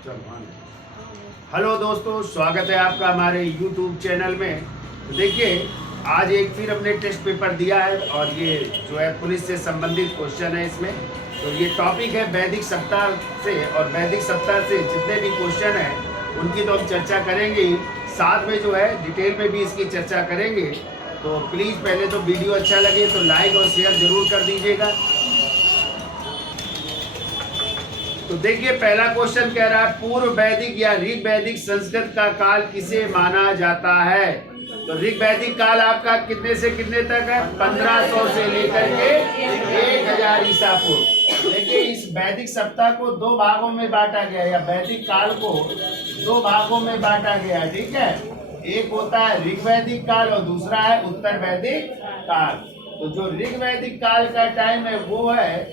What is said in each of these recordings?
Hello दोस्तों, स्वागत है आपका हमारे YouTube चैनल में। तो देखिए, आज एक फिर हमने टेस्ट पेपर दिया है और ये जो है पुलिस से संबंधित क्वेश्चन है इसमें। तो ये टॉपिक है वैदिक सप्ताह से, और वैदिक सप्ताह से जितने भी क्वेश्चन हैं उनकी तो हम चर्चा करेंगे ही, साथ में जो है डिटेल में भी इसकी चर्चा करेंगे। तो प्लीज़ पहले तो वीडियो अच्छा लगे तो लाइक और शेयर ज़रूर कर दीजिएगा। तो देखिए, पहला क्वेश्चन कह रहा है पूर्व वैदिक या ऋग वैदिक संस्कृत का काल किसे माना जाता है। तो ऋग वैदिक काल आपका कितने से कितने तक है? 1500 से लेकर के 1000 ईसा पूर्व। देखिए, इस वैदिक सप्ताह को दो भागों में बांटा गया, या वैदिक काल को दो भागों में बांटा गया, ठीक है। एक होता है ऋग वैदिक काल और दूसरा है उत्तर वैदिक काल। तो जो ऋग वैदिक काल का टाइम है वो है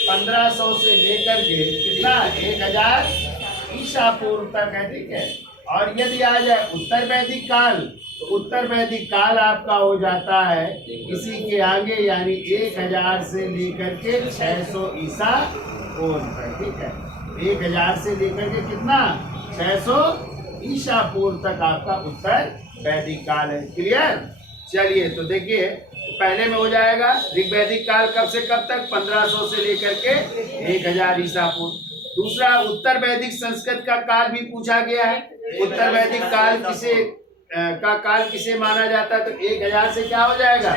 1500 से लेकर के कितना 1000 ईसा पूर्व तक है, ठीक है। और यदि आ जाए उत्तर वैदिक काल, तो उत्तर वैदिक काल आपका हो जाता है इसी के आगे, यानी 1000 से लेकर के 600 ईसा पूर्व तक, ठीक है। 1000 से लेकर के कितना 600 ईसा पूर्व तक आपका उत्तर वैदिक काल है। क्लियर? चलिए, तो देखिए, पहले में हो जाएगा ऋग वैदिक काल कब से कब तक? 1500 से लेकर के 1000 ईसा पूर्व। दूसरा उत्तर वैदिक संस्कृत का काल भी पूछा गया है। उत्तर वैदिक काल किसे माना जाता है? तो 1000 से क्या हो जाएगा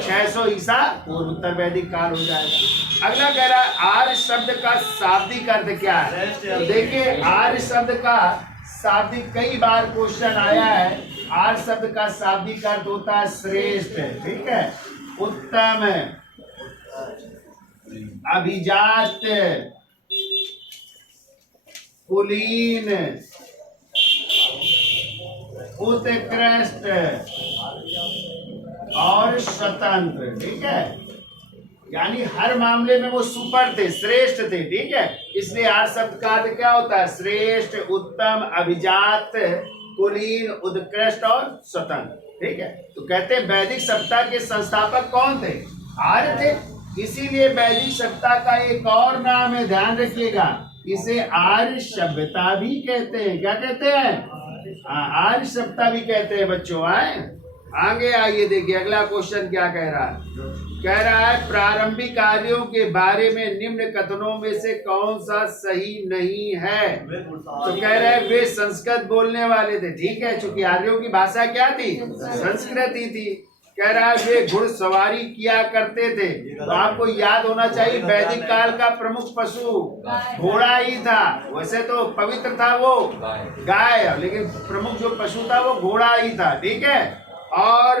600 ईसा पूर्व उत्तर वैदिक काल हो जाएगा। अगला कह रहा है आर्य शब्द का शाब्दिक अर्थ क्या है। तो देखिए, आर्य शब्द का शाब्दिक कई बार क्वेश्चन आया है। आर्य शब्द का शाब्दिक अर्थ होता है श्रेष्ठ, ठीक है, उत्तम, अभिजात, कुलीन, उत्कृष्ट और स्वतंत्र, ठीक है। यानी हर मामले में वो सुपर थे, श्रेष्ठ थे, ठीक है। इसलिए आर्य शब्द का अर्थ क्या होता है? श्रेष्ठ, उत्तम, अभिजात, कुलीन, उत्कृष्ट और स्वतंत्र, ठीक है। तो कहते हैं वैदिक सप्ताह के संस्थापक कौन थे? आर्य थे। इसीलिए वैदिक सप्ताह का एक और नाम है, ध्यान रखिएगा, इसे आर्य सभ्यता भी कहते हैं। क्या कहते हैं? आर्य सभ्यता भी कहते हैं बच्चों। आगे आइए, देखिए अगला क्वेश्चन क्या कह रहा है। कह रहा है प्रारंभिक कार्यों के बारे में निम्न कथनों में से कौन सा सही नहीं है। तो कह रहे हैं वे संस्कृत बोलने वाले थे, ठीक है, चूंकि आर्यों की भाषा क्या थी? संस्कृत ही थी। कह रहा है वे घुड़सवारी किया करते थे। तो आपको याद होना चाहिए वैदिक काल का प्रमुख पशु घोड़ा ही था। वैसे तो पवित्र था वो गाय, लेकिन प्रमुख जो पशु था वो घोड़ा ही था, ठीक है। और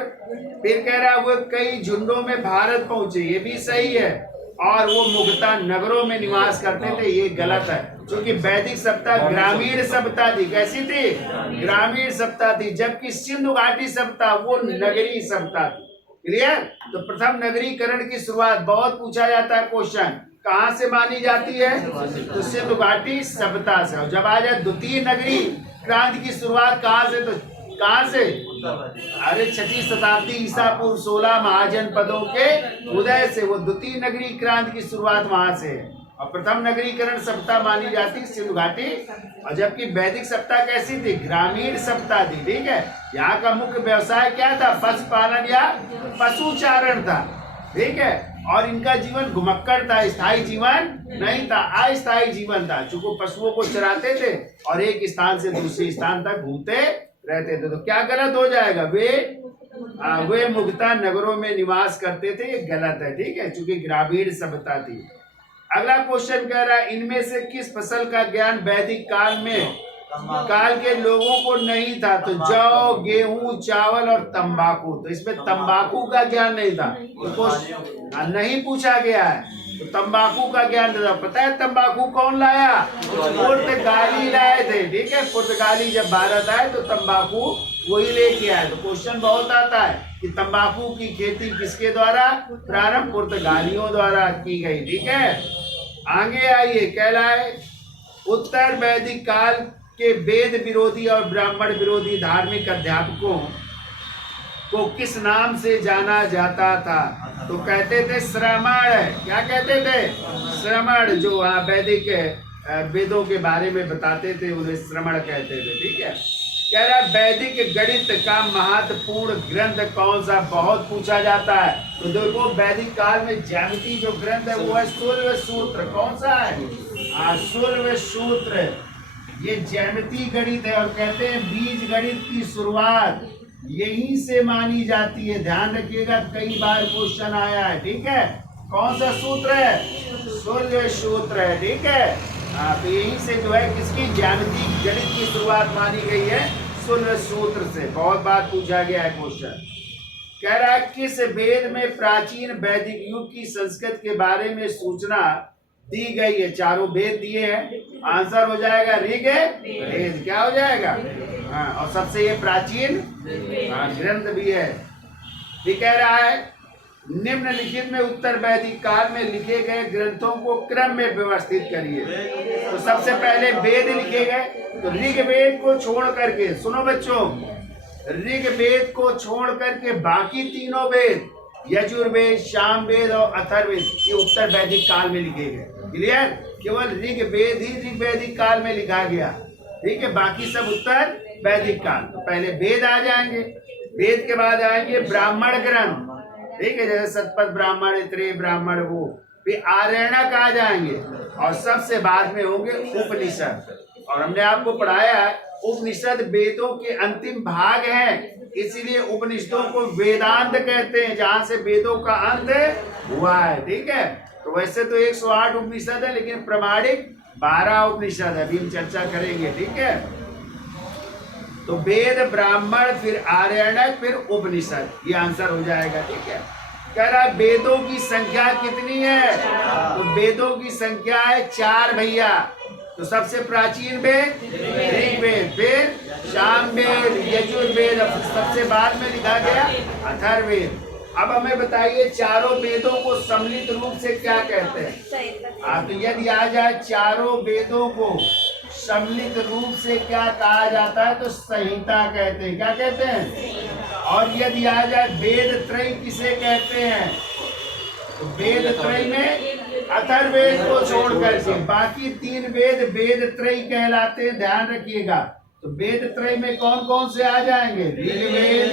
फिर कह रहा है वो कई झुंडों में भारत पहुंचे, ये भी सही है। और वो मुख्यतः नगरों में निवास करते थे, ये गलत है, क्योंकि वैदिक सप्ताह ग्रामीण सभ्यता थी। कैसी थी? ग्रामीण सभ्यता थी, जबकि सिंधु घाटी सभ्यता वो नगरीय सभ्यता थी। क्लियर? तो प्रथम नगरीकरण की शुरुआत बहुत पूछा जाता है क्वेश्चन, कहाँ से मानी जाती है? तो सिंधु घाटी सभ्यता से। और जब आ जाए द्वितीय नगरी क्रांति की शुरुआत कहाँ से? तो कहाँ से? अरे 6वीं शताब्दी ईसा पूर्व 16 महाजनपदों के उदय से, वो द्वितीय नगरी क्रांति की शुरुआत वहां से है। और प्रथम नगरीकरण सभ्यता मानी जाती सिंधु घाटी। और जबकि वैदिक सभ्यता कैसी थी? ग्रामीण सभ्यता थी, ठीक है। यहाँ का मुख्य व्यवसाय क्या था? पशुपालन या पशुचारण था, ठीक है। और इनका जीवन घुमक्कड़ था, स्थायी जीवन नहीं था, अस्थायी जीवन था। चूंकि पशुओं को चराते थे और एक स्थान से दूसरे स्थान तक घूमते रहते थे। तो क्या गलत हो जाएगा? वे मुख्यतः नगरों में निवास करते थे, ये गलत है, ठीक है, क्योंकि ग्रामीण सभ्यता थी। अगला क्वेश्चन कह रहा है इनमें से किस फसल का ज्ञान वैदिक काल के लोगों को नहीं था। तो जौ, गेहूं, चावल और तंबाकू। तो इसमें तंबाकू का ज्ञान नहीं था, तो नहीं पूछा गया है। तो तंबाकू का ज्ञान था। पता है तंबाकू कौन लाया? पुर्तगाली लाए थे, ठीक है। पुर्तगाली जब भारत आए तो तंबाकू वही लेके आए। तो क्वेश्चन बहुत आता है कि तंबाकू की खेती किसके द्वारा प्रारंभ? पुर्तगालियों द्वारा की गई, ठीक है। आगे आइए, कहलाए उत्तर वैदिक काल के वेद विरोधी और ब्राह्मण विरोधी धार्मिक अध्यापकों को किस नाम से जाना जाता था? तो कहते थे श्रमण। क्या कहते थे? श्रमण। जो वैदिक वेदों के बारे में बताते थे, उन्हें श्रवण कहते थे। ठीक है, कह रहा वैदिक गणित का महत्वपूर्ण ग्रंथ कौन सा, बहुत पूछा जाता है। तो देखो वैदिक काल में ज्यामिति जो ग्रंथ है वो है सूर्य सूत्र। कौन सा है? सूर्य सूत्र। ये ज्यामिति गणित है और कहते हैं बीज गणित की शुरुआत यहीं से मानी जाती है। ध्यान रखिएगा, कई बार क्वेश्चन आया है। ठीक है, कौन सा सूत्र है? सूर्य सूत्र है। ठीक है, तो यहीं से जो है किसकी, ज्यामिति गणित की शुरुआत मानी गई है, सूर्य सूत्र से। बहुत बार पूछा गया है क्वेश्चन। कह रहा है किस वेद में प्राचीन वैदिक युग की संस्कृत के बारे में सूचना दी गई है? चारों वेद दिए हैं, आंसर हो जाएगा ऋग्वेद। क्या हो जाएगा? हाँ, और सबसे ये प्राचीन ग्रंथ भी है। ये कह रहा है निम्नलिखित में उत्तर वैदिक काल में लिखे गए ग्रंथों को क्रम में व्यवस्थित करिए। तो सबसे पहले वेद लिखे गए, तो ऋग्वेद को छोड़ करके, सुनो बच्चों, ऋग्वेद को छोड़ करके बाकी तीनों वेद, यजुर्वेद, सामवेद और अथर्ववेद, ये उत्तर वैदिक काल में लिखे गए। क्लियर? केवल ऋग्वेद ही ऋग्वैदिक काल में लिखा गया। ठीक है, बाकी सब उत्तर वैदिक काल। तो पहले वेद आ जाएंगे, वेद के बाद आएंगे ब्राह्मण ग्रंथ। ठीक है, जैसे शतपथ ब्राह्मण, इतरेय ब्राह्मण, वो फिर आरण्यक आ जाएंगे और सबसे बाद में होंगे उपनिषद। और हमने आपको पढ़ाया है उपनिषद वेदों के अंतिम भाग हैं, इसीलिए उपनिषदों को वेदांत कहते हैं, जहां से वेदों का अंत हुआ है। ठीक है, तो वैसे तो 108 उपनिषद है, लेकिन प्रमाणिक 12 उपनिषद है, अभी हम चर्चा करेंगे। ठीक है, तो वेद, ब्राह्मण, फिर आरण्यक, फिर उपनिषद, ये आंसर हो जाएगा। ठीक है, कह रहा है वेदों की संख्या कितनी है? तो वेदों की संख्या है 4 भैया। तो सबसे प्राचीन वेद ऋग्वेद, फिर सामवेद, यजुर्वेद, सबसे बाद में लिखा गया अथर्ववेद। अब हमें बताइए चारों वेदों को सम्मिलित रूप से क्या कहते हैं? तो यदि आ जाए चारों वेदों को सम्मिलित रूप से क्या कहा जाता है? तो संहिता कहते हैं। क्या कहते हैं? और यदि आ जाए वेद त्रय किसे कहते हैं? तो वेद त्रय में अथर्ववेद को छोड़ करके बाकी 3 वेद वेद त्रय कहलाते हैं। ध्यान रखिएगा, तो वेद त्रय में कौन कौन से आ जाएंगे? ऋग्वेद,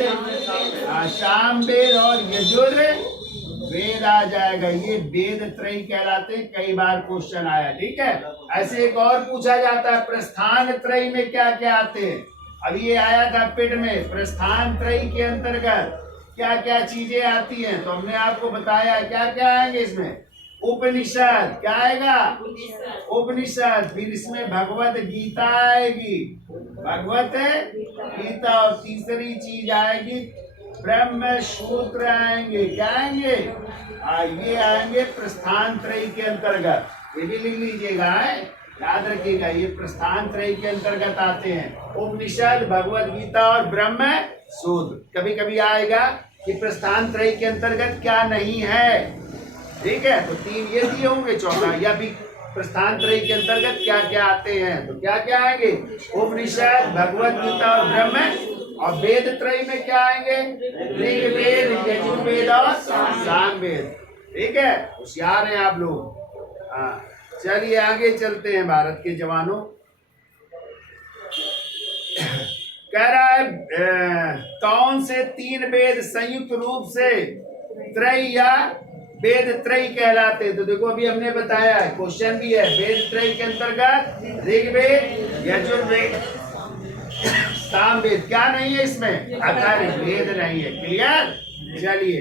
सामवेद और यजुर्वेद आ जाएगा। ये वेद त्रय कहलाते हैं, कई बार क्वेश्चन आया। ठीक है, ऐसे एक और पूछा जाता है प्रस्थान त्रय में क्या क्या आते हैं? अभी ये आया था पिट में, प्रस्थान त्रय के अंतर्गत क्या क्या चीजें आती हैं, तो हमने आपको बताया क्या क्या आएंगे इसमें। उपनिषद, क्या आएगा? उपनिषद। फिर इसमें भगवत गीता आएगी, भगवत गीता। और तीसरी चीज आएगी ब्रह्म सूत्र आएंगे। क्या आएंगे? ये आएंगे प्रस्थान त्रय के अंतर्गत। ये भी लिख लीजिएगा, याद रखिएगा, ये प्रस्थान त्रय के अंतर्गत आते हैं। उपनिषद, भगवत गीता और ब्रह्म सूत्र। कभी कभी आएगा कि प्रस्थान त्रय के अंतर्गत क्या नहीं है। ठीक है, तो 3 ये दिए होंगे, चौथा या भी प्रस्थान त्रय के अंतर्गत क्या क्या आते हैं। तो क्या क्या आएंगे? उपनिषद, भगवत गीता और ब्रह्म। और वेद त्रय में क्या आएंगे? ऋग्वेद, यजुर्वेद और सामवेद। ठीक है, होशियार हैं आप लोग। हाँ, चलिए आगे चलते हैं। भारत के जवानों, कह रहा है कौन से 3 वेद संयुक्त रूप से त्रय या वेद त्रय कहलाते? तो देखो अभी हमने बताया है, क्वेश्चन भी है, वेद त्रय के अंतर्गत ऋग्वेद, यजुर्वेद, सामवेद। क्या नहीं है इसमें? अथर्ववेद नहीं है। क्लियर? चलिए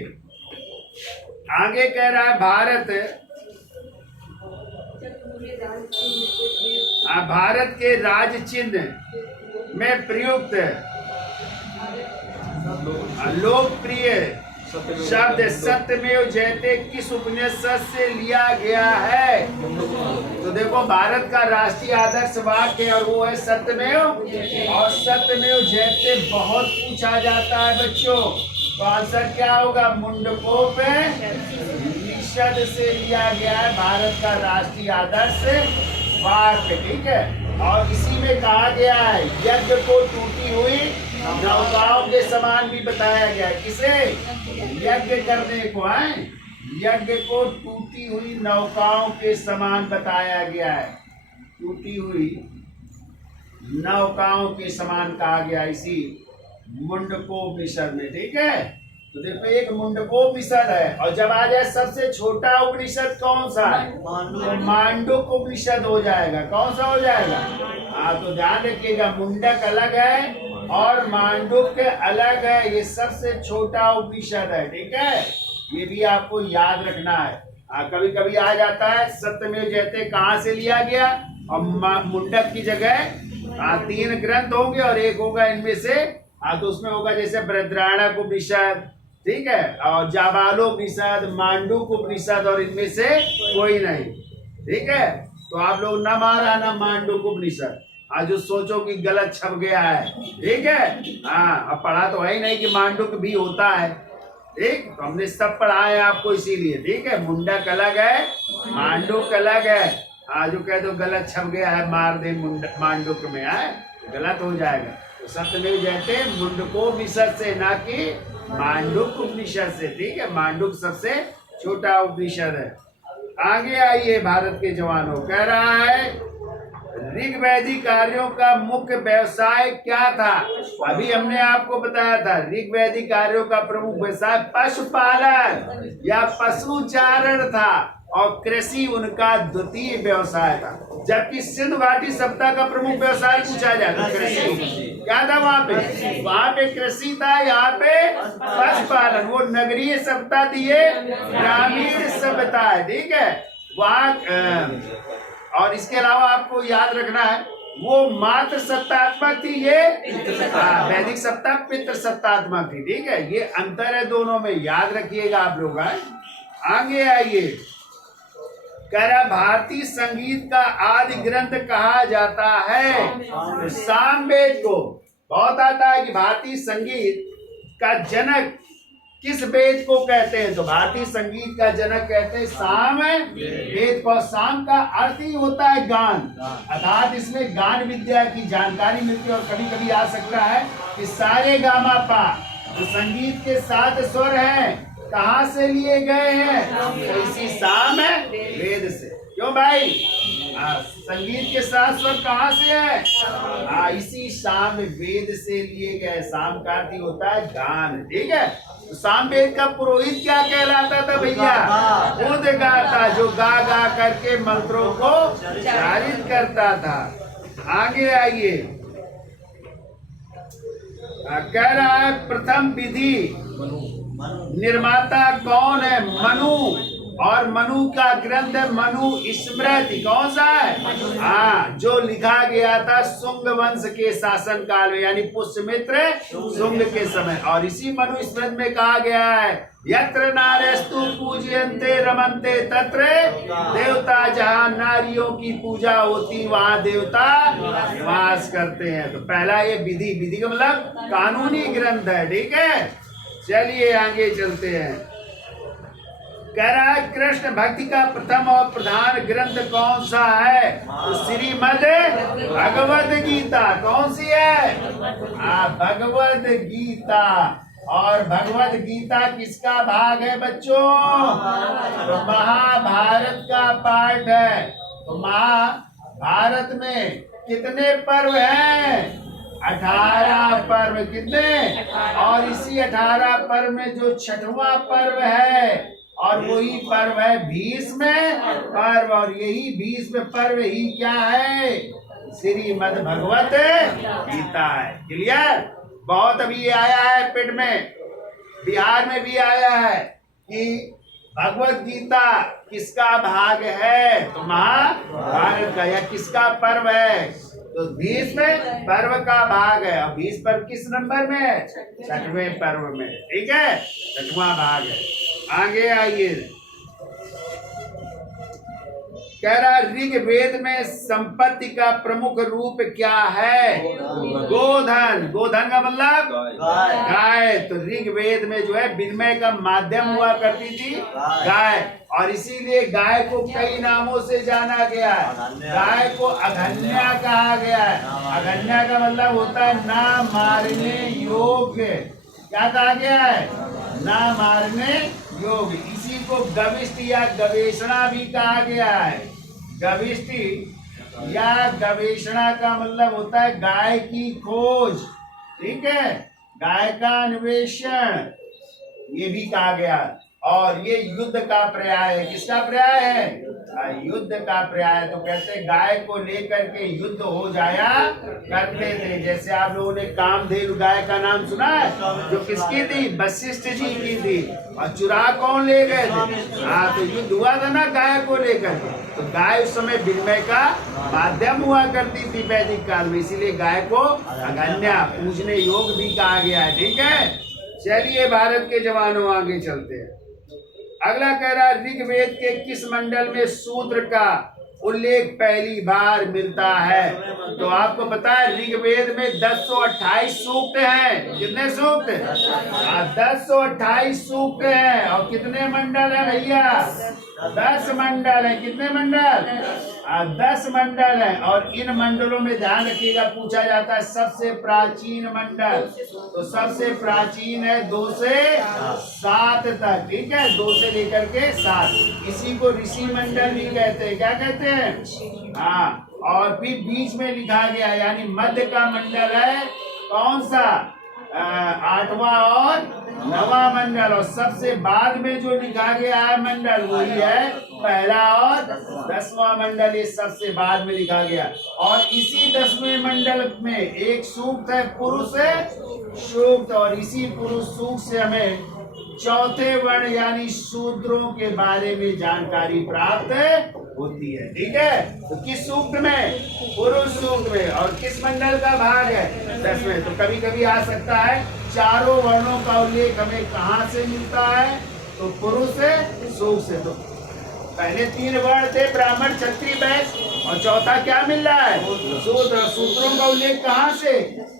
आगे कह रहा है भारत के राज चिन्ह में प्रयुक्त लोकप्रिय शब्द सत्यमेव जयते किस उपनिषद से लिया गया है? तो देखो भारत का राष्ट्रीय आदर्श वाक्य और वो है सत्यमेव। और सत्यमेव जयते बहुत पूछा जाता है बच्चों, तो आंसर क्या होगा? मुंडकोपनिषद से लिया गया है भारत का राष्ट्रीय आदर्श वाक्य। ठीक है, और इसी में कहा गया है यज्ञ को टूटी हुई नौकाओं के समान भी बताया गया है। किसे? यज्ञ करने को है, यज्ञ को टूटी हुई नौकाओं के समान बताया गया है। टूटी हुई नौकाओं के समान कहा गया इसी मुंडकोपनिषद में, ठीक है। तो देखो एक मुंडकोपनिषद है, और जब आ जाए सबसे छोटा उपनिषद कौन सा है, तो मांडुक उपनिषद हो जाएगा। कौन सा हो जाएगा? हाँ, तो ध्यान रखिएगा, मुंडक अलग है और मांडुक अलग है। ये सबसे छोटा उपनिषद है, ठीक है। ये भी आपको याद रखना है। कभी कभी आ जाता है सत्यमेव जयते कहाँ से लिया गया, और मुंडक की जगह 3 ग्रंथ होंगे और एक होगा इनमें से, तो उसमें होगा जैसे बृहदारण्यक उपनिषद, ठीक है, और जाबालोपनिषद, मांडुक उपनिषद, और इनमें से कोई नहीं, ठीक है। तो आप लोग न मारा ना मांडुक उपनिषद, आज जो सोचो कि गलत छप गया है, ठीक है। हाँ, अब पढ़ा तो है ही नहीं कि मांडुक भी होता है, ठीक। तो हमने सब पढ़ा है आपको इसीलिए, ठीक है। मुंडक अलग है, मांडुक अलग है। जो कह दो गलत छप गया है, मार दे मांडुक में, है गलत हो जाएगा। तो सत्यमेव जयते मुंडकोपनिषद से, ना कि मांडुक उपनिषद से, ठीक है। मांडुक सबसे छोटा उपनिषद है। आगे आइए भारत के जवानों, कह रहा है ऋग्वैदिक कार्यों का मुख्य व्यवसाय क्या था? अभी हमने आपको बताया था ऋग्वैदिक कार्यों का प्रमुख व्यवसाय पशुपालन या पशुचारण था, और कृषि उनका द्वितीय व्यवसाय था। जबकि सिंधु घाटी सभ्यता का प्रमुख व्यवसाय पूछा जाए तो कृषि क्या था वहाँ पे कृषि था, यहाँ पे पशुपालन। वो नगरीय सभ्यता थी, ये ग्रामीण सभ्यता है, ठीक है। वहाँ और इसके अलावा आपको याद रखना है वो मात्र सत्तात्मक थी, ये वैदिक सत्ता पितृ सत्तात्मक थी, ठीक है। ये अंतर है दोनों में, याद रखिएगा आप लोग। आगे आइए, कह रहा भारतीय संगीत का आदि ग्रंथ कहा जाता है तो सामवेद को। बहुत आता है कि भारतीय संगीत का जनक किस वेद को कहते हैं, तो भारतीय संगीत का जनक कहते हैं साम वेद को। साम का अर्थ ही होता है गान, अर्थात इसमें गान विद्या की जानकारी मिलती है। और कभी कभी आ सकता है कि सारे गामा पा जो संगीत के 7 स्वर हैं कहाँ से लिए गए हैं, तो इसी साम वेद से। क्यों भाई? संगीत के 7 स्वर कहाँ से है? इसी साम वेद से लिए गए। साम का अर्थ होता है गान, ठीक है। तो सामवेद का पुरोहित क्या कहलाता था भैया? खुद गाता, जो गा गा करके मंत्रों को जारित करता था। आगे आइए, कह रहा है प्रथम विधि निर्माता कौन है? मनु। और मनु का ग्रंथ है मनु स्मृति। कौन सा है? जो लिखा गया था शुंग वंश के शासन काल में, यानी पुष्यमित्र शुंग के समय। और इसी मनु स्मृति में कहा गया है यत्र नारेस्तु पूजयन्ते रमन्ते तत्र देवता। जहाँ नारियों की पूजा होती वहाँ देवता निवास करते हैं। तो पहला ये विधि का मतलब कानूनी ग्रंथ है, ठीक है। चलिए आगे चलते हैं। कह रहा है कृष्ण भक्ति का प्रथम और प्रधान ग्रंथ कौन सा है? तो श्रीमद् भगवद गीता। कौन सी है? भगवद गीता। और भगवद गीता किसका भाग है बच्चों? तो महाभारत का पार्ट है। तो महाभारत में कितने पर्व हैं? 18 पर्व। कितने? और इसी 18 पर्व में जो 6वां पर्व है, और वही पर्व है भीष्म पर्व। और यही भीष्म पर्व ही क्या है? श्रीमद् भगवत गीता है। क्लियर? बहुत अभी आया है पेट में, बिहार में भी आया है कि भगवत गीता किसका भाग है? तो महाभारत का। या किसका पर्व है? तो भीष्म पर्व का भाग है। और भीष्म पर्व किस नंबर में है? 6वें पर्व में, ठीक है। 6वां भाग है। आगे आइए, कह रहा ऋग्वेद में संपत्ति का प्रमुख रूप क्या है? गोधन। गोधन का मतलब गाय। तो ऋग्वेद में जो है विनिमय का माध्यम हुआ करती थी गाय, और इसीलिए गाय को कई नामों से जाना गया है। गाय को अघन्या कहा गया है। अघन्या का मतलब होता है ना मारने योग्य। क्या कहा गया है? ना मारने योग्य। इसी को गविष्ठ या गवेषणा भी कहा गया है। गविष्ठ या गवेषणा का मतलब होता है गाय की खोज, ठीक है, गाय का अन्वेषण, ये भी कहा गया। और ये युद्ध का पर्याय है, किसका पर्याय है? युद्ध का पर्याय। तो कहते हैं गाय को लेकर के युद्ध हो जाया करते थे। जैसे आप लोगों ने कामधेनु गाय का नाम सुना है, जो किसकी थी? वशिष्ठ जी की थी। और चुरा कौन ले गए थे? हाँ, तो युद्ध हुआ था ना गाय को लेकर। तो गाय उस समय विनिमय का माध्यम हुआ करती थी वैदिक काल में, इसीलिए गाय को अगन्या पूजने योग भी कहा गया है, ठीक है। चलिए भारत के जवानों आगे चलते हैं। अगला कह रहा है ऋग्वेद के किस मंडल में सूत्र का उल्लेख पहली बार मिलता है? तो आपको पता है ऋग्वेद में 1028 सूक्त हैं। कितने सूक्त? 1028 सूक्त हैं। और कितने मंडल है भैया? 10 मंडल है। कितने मंडल? 10 मंडल है। और इन मंडलों में ध्यान रखिएगा, पूछा जाता है सबसे प्राचीन मंडल। तो सबसे प्राचीन है 2 से 7 तक, ठीक है, 2 से लेकर के 7। इसी को ऋषि मंडल भी कहते हैं। क्या कहते हैं? हाँ। और फिर बीच में लिखा गया, यानी मध्य का मंडल है कौन सा? 8वां और 9वां मंडल। और सबसे बाद में जो लिखा गया है मंडल, वही है पहला और 10वां मंडल। ये सबसे बाद में लिखा गया। और इसी 10वें मंडल में एक सूक्त है पुरुष सूक्त। और इसी पुरुष सूक्त से हमें चौथे वर्ण यानी शूद्रों के बारे में जानकारी प्राप्त होती है, ठीक है। तो किस सूक्त में? पुरुष सूक्त में। और किस मंडल का भाग है? 10वें। तो कभी कभी आ सकता है चारों वर्णों का उल्लेख हमें कहाँ से मिलता है? तो पुरुष सूक्त से। तो पहले 3 वर्ण थे, ब्राह्मण क्षत्रिय वैश्य, और चौथा क्या मिल रहा है? शूद्र। सूत्रों का उल्लेख कहाँ से?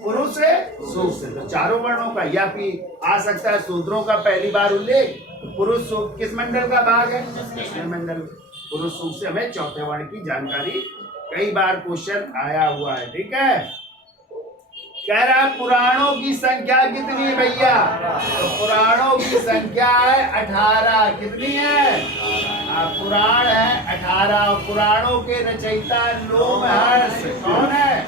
पुरुष सूक्त से। तो चारों वर्णों का, या फिर आ सकता है शूद्रों का पहली बार उल्लेख। पुरुष सूक्त किस मंडल का भाग है? 10वें मंडल। पुरुष सूक्त से हमें चौथे वर्ण की जानकारी कई बार क्वेश्चन आया हुआ है, ठीक है। कह रहा है पुराणों की संख्या कितनी है भैया? तो पुराणों की संख्या है 18। कितनी है? पुराण है 18। पुराणों के रचयिता लोमहर्ष कौन है?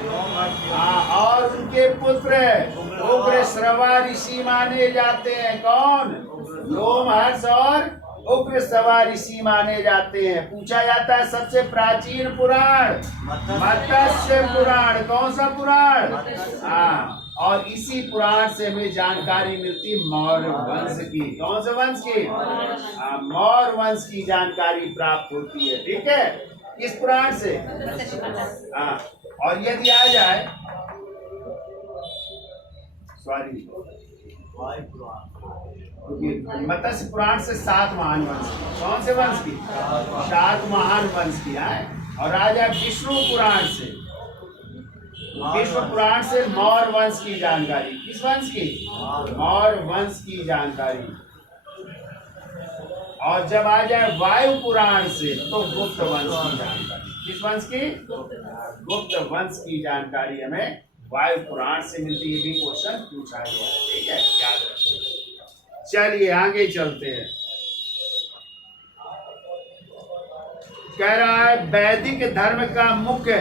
और उनके पुत्र उग्र श्रवा ऋषि माने जाते हैं। कौन? लोमहर्ष और उग्र श्रवा ऋषि माने जाते हैं। पूछा जाता है सबसे प्राचीन पुराण मत्स्य पुराण। कौन सा पुराण? और इसी पुराण से हमें जानकारी मिलती मौर्य वंश की। कौन से वंश की? मौर्य वंश की जानकारी प्राप्त होती है, ठीक है, इस पुराण से। और यदि आ जाए मत्स्य पुराण से 7 महान वंश। कौन से वंश की? 7 महान वंश की है। और आ जाए विष्णु पुराण से। विष्णु पुराण से मौर्य वंश की जानकारी। किस वंश की? मौर्य वंश की जानकारी। और जब आ जाए वायु पुराण से तो गुप्त वंश की जानकारी। किस वंश की? गुप्त वंश की जानकारी हमें वायु पुराण से मिलती है। भी क्वेश्चन पूछा गया है, ठीक है, याद रखिए। चलिए आगे चलते हैं। कह रहा है वैदिक धर्म का मुख्य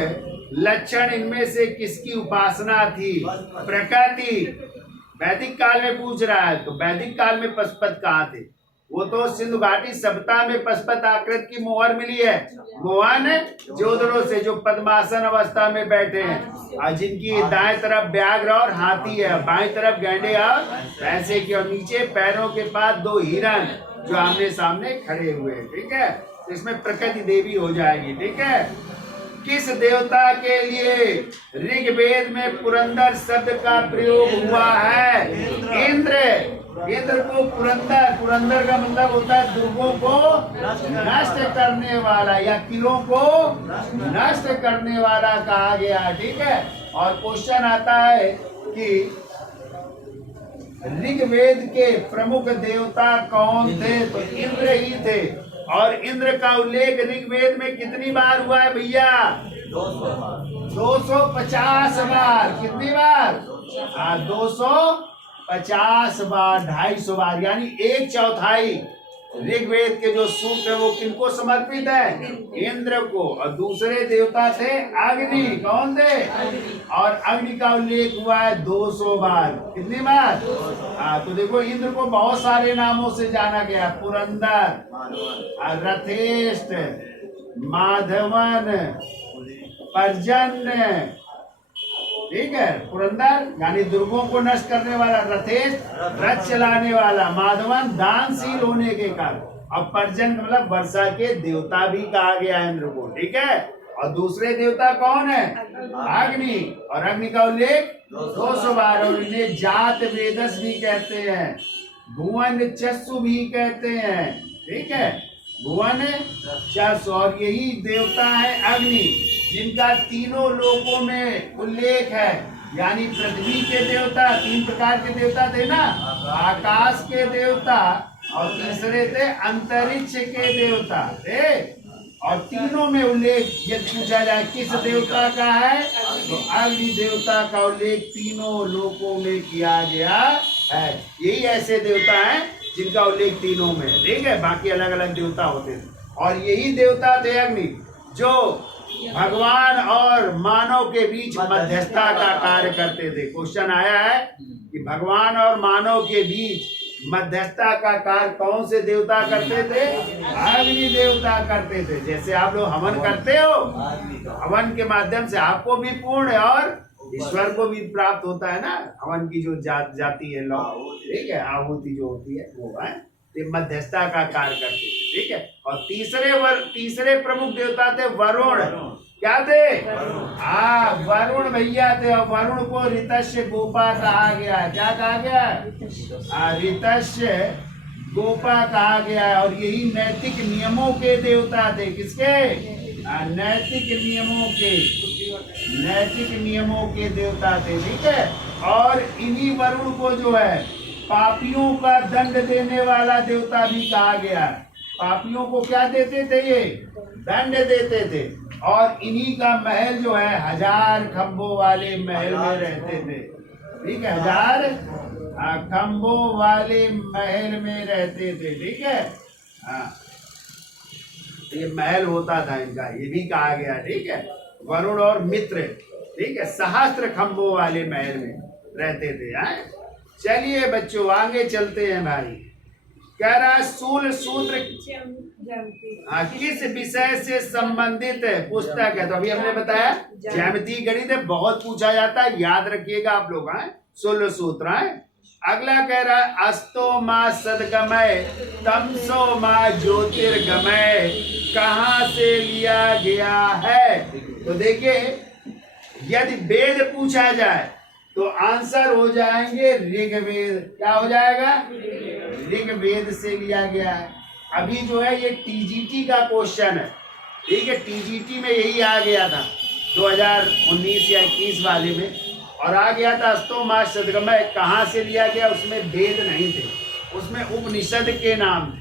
लक्षण इनमें से किसकी उपासना थी? प्रकृति। वैदिक काल में पूछ रहा है, तो वैदिक काल में पशुपत कहाँ थे? वो तो सिंधु घाटी सभ्यता में पशुपत आकृति की मोहर मिली है। मोहन जोधड़ों से, जो पद्मासन अवस्था में बैठे हैं, और जिनकी दाएं तरफ व्याघ्र और हाथी है, बाएं तरफ गैंडे और भैंसे की, और नीचे पैरों के पास 2 हिरण जो आमने सामने खड़े हुए हैं, ठीक है। तो इसमें प्रकृति देवी हो जाएगी, ठीक है। किस देवता के लिए ऋग्वेद में पुरंदर शब्द का प्रयोग हुआ है? इंद्र। इंद्र को पुरंदर, पुरंदर का मतलब होता है दुर्गों को नष्ट करने वाला या किलों को नष्ट करने वाला कहा गया, ठीक है। और क्वेश्चन आता है कि ऋग्वेद के प्रमुख देवता कौन थे? तो इंद्र ही थे। और इंद्र का उल्लेख ऋग्वेद में कितनी बार हुआ है भैया? 250 बार। कितनी बार? 250 बार, 250 बार, यानी 1/4 ऋग्वेद के जो सूक्त है वो किनको समर्पित है? इंद्र को। और दूसरे देवता थे अग्नि। कौन थे? और अग्नि का उल्लेख हुआ है 200 बार। कितनी बार? हाँ, तो देखो इंद्र को बहुत सारे नामों से जाना गया। पुरंदर, रथेष्ट, माधवन, पर्जन्य। ठीक है, पुरंदर यानी दुर्गों को नष्ट करने वाला, रथेश रथ चलाने वाला, माधवन दानशील होने के कारण, और पर्जन मतलब वर्षा के देवता भी कहा गया इंद्र को। ठीक है, और दूसरे देवता कौन है? अग्नि। और अग्नि का उल्लेख 200 बार। और इन्हें जात वेदस भी कहते हैं, भुवन चस्सु भी कहते हैं। ठीक है, भुवन चस्सु। और यही देवता है अग्नि, जिनका तीनों लोकों में उल्लेख है। यानी पृथ्वी के देवता, 3 प्रकार के देवता थे ना, आकाश के देवता, और तीसरे थे अंतरिक्ष के देवता थे। और तीनों में उल्लेख यदि पूछा जाए किस देवता का है, तो अग्नि देवता का उल्लेख तीनों लोकों में किया गया है। यही ऐसे देवता हैं जिनका उल्लेख तीनों में है। ठीक है, बाकी अलग अलग देवता होते थे। और यही देवता थे अग्नि, जो भगवान और मानव के बीच मध्यस्थता का कार्य करते थे। क्वेश्चन आया है कि भगवान और मानव के बीच मध्यस्थता का कार्य कौन से देवता करते थे? अग्नि देवता करते थे। जैसे आप लोग हवन करते हो, हवन के माध्यम से आपको भी पूर्ण और ईश्वर को भी प्राप्त होता है ना। हवन की जो जाती है लोग, ठीक है, आहुति जो होती है वो है, मध्यस्थता का कार्य करते थे। ठीक है, और तीसरे प्रमुख देवता थे वरुण। क्या थे? वरुण भैया थे। और वरुण को ऋतस्य गोपा कहा गया। क्या कहा गया? ऋतस्य गोपा कहा गया। और यही नैतिक नियमों के देवता थे। किसके? नैतिक नियमों के देवता थे। ठीक है, और इन्हीं वरुण को जो है पापियों का दंड देने वाला देवता भी कहा गया। पापियों को क्या देते थे? ये दंड देते थे। और इन्हीं का महल जो है 1000 खंभों वाले महल में रहते थे। ठीक है, 1000 खंभों वाले महल में रहते थे। ठीक है, हाँ, ये महल होता था इनका, ये भी कहा गया। ठीक है, वरुण और मित्र, ठीक है, सहस्त्र खंभों वाले महल में रहते थे। चलिए बच्चों आगे चलते हैं भाई। कह रहा शूल सूत्र किस विषय से संबंधित पुस्तक है? तो अभी हमने बताया ज्यामिति गणित है, बहुत पूछा जाता है, याद रखिएगा आप लोग। शूल सूत्र है। अगला कह रहा है अस्तो माँ सदगमय तमसो माँ ज्योतिर्गमय कहाँ से लिया गया है? तो देखिए यदि वेद पूछा जाए तो आंसर हो जाएंगे ऋग्वेद। क्या हो जाएगा? ऋग्वेद से लिया गया है। अभी जो है ये टीजीटी का क्वेश्चन है। ठीक है, टीजीटी में यही आ गया था 2019 या 21 वाले में, और आ गया था अस्तो माँ सदगमय कहाँ से लिया गया। उसमें वेद नहीं थे, उसमें उपनिषद के नाम थे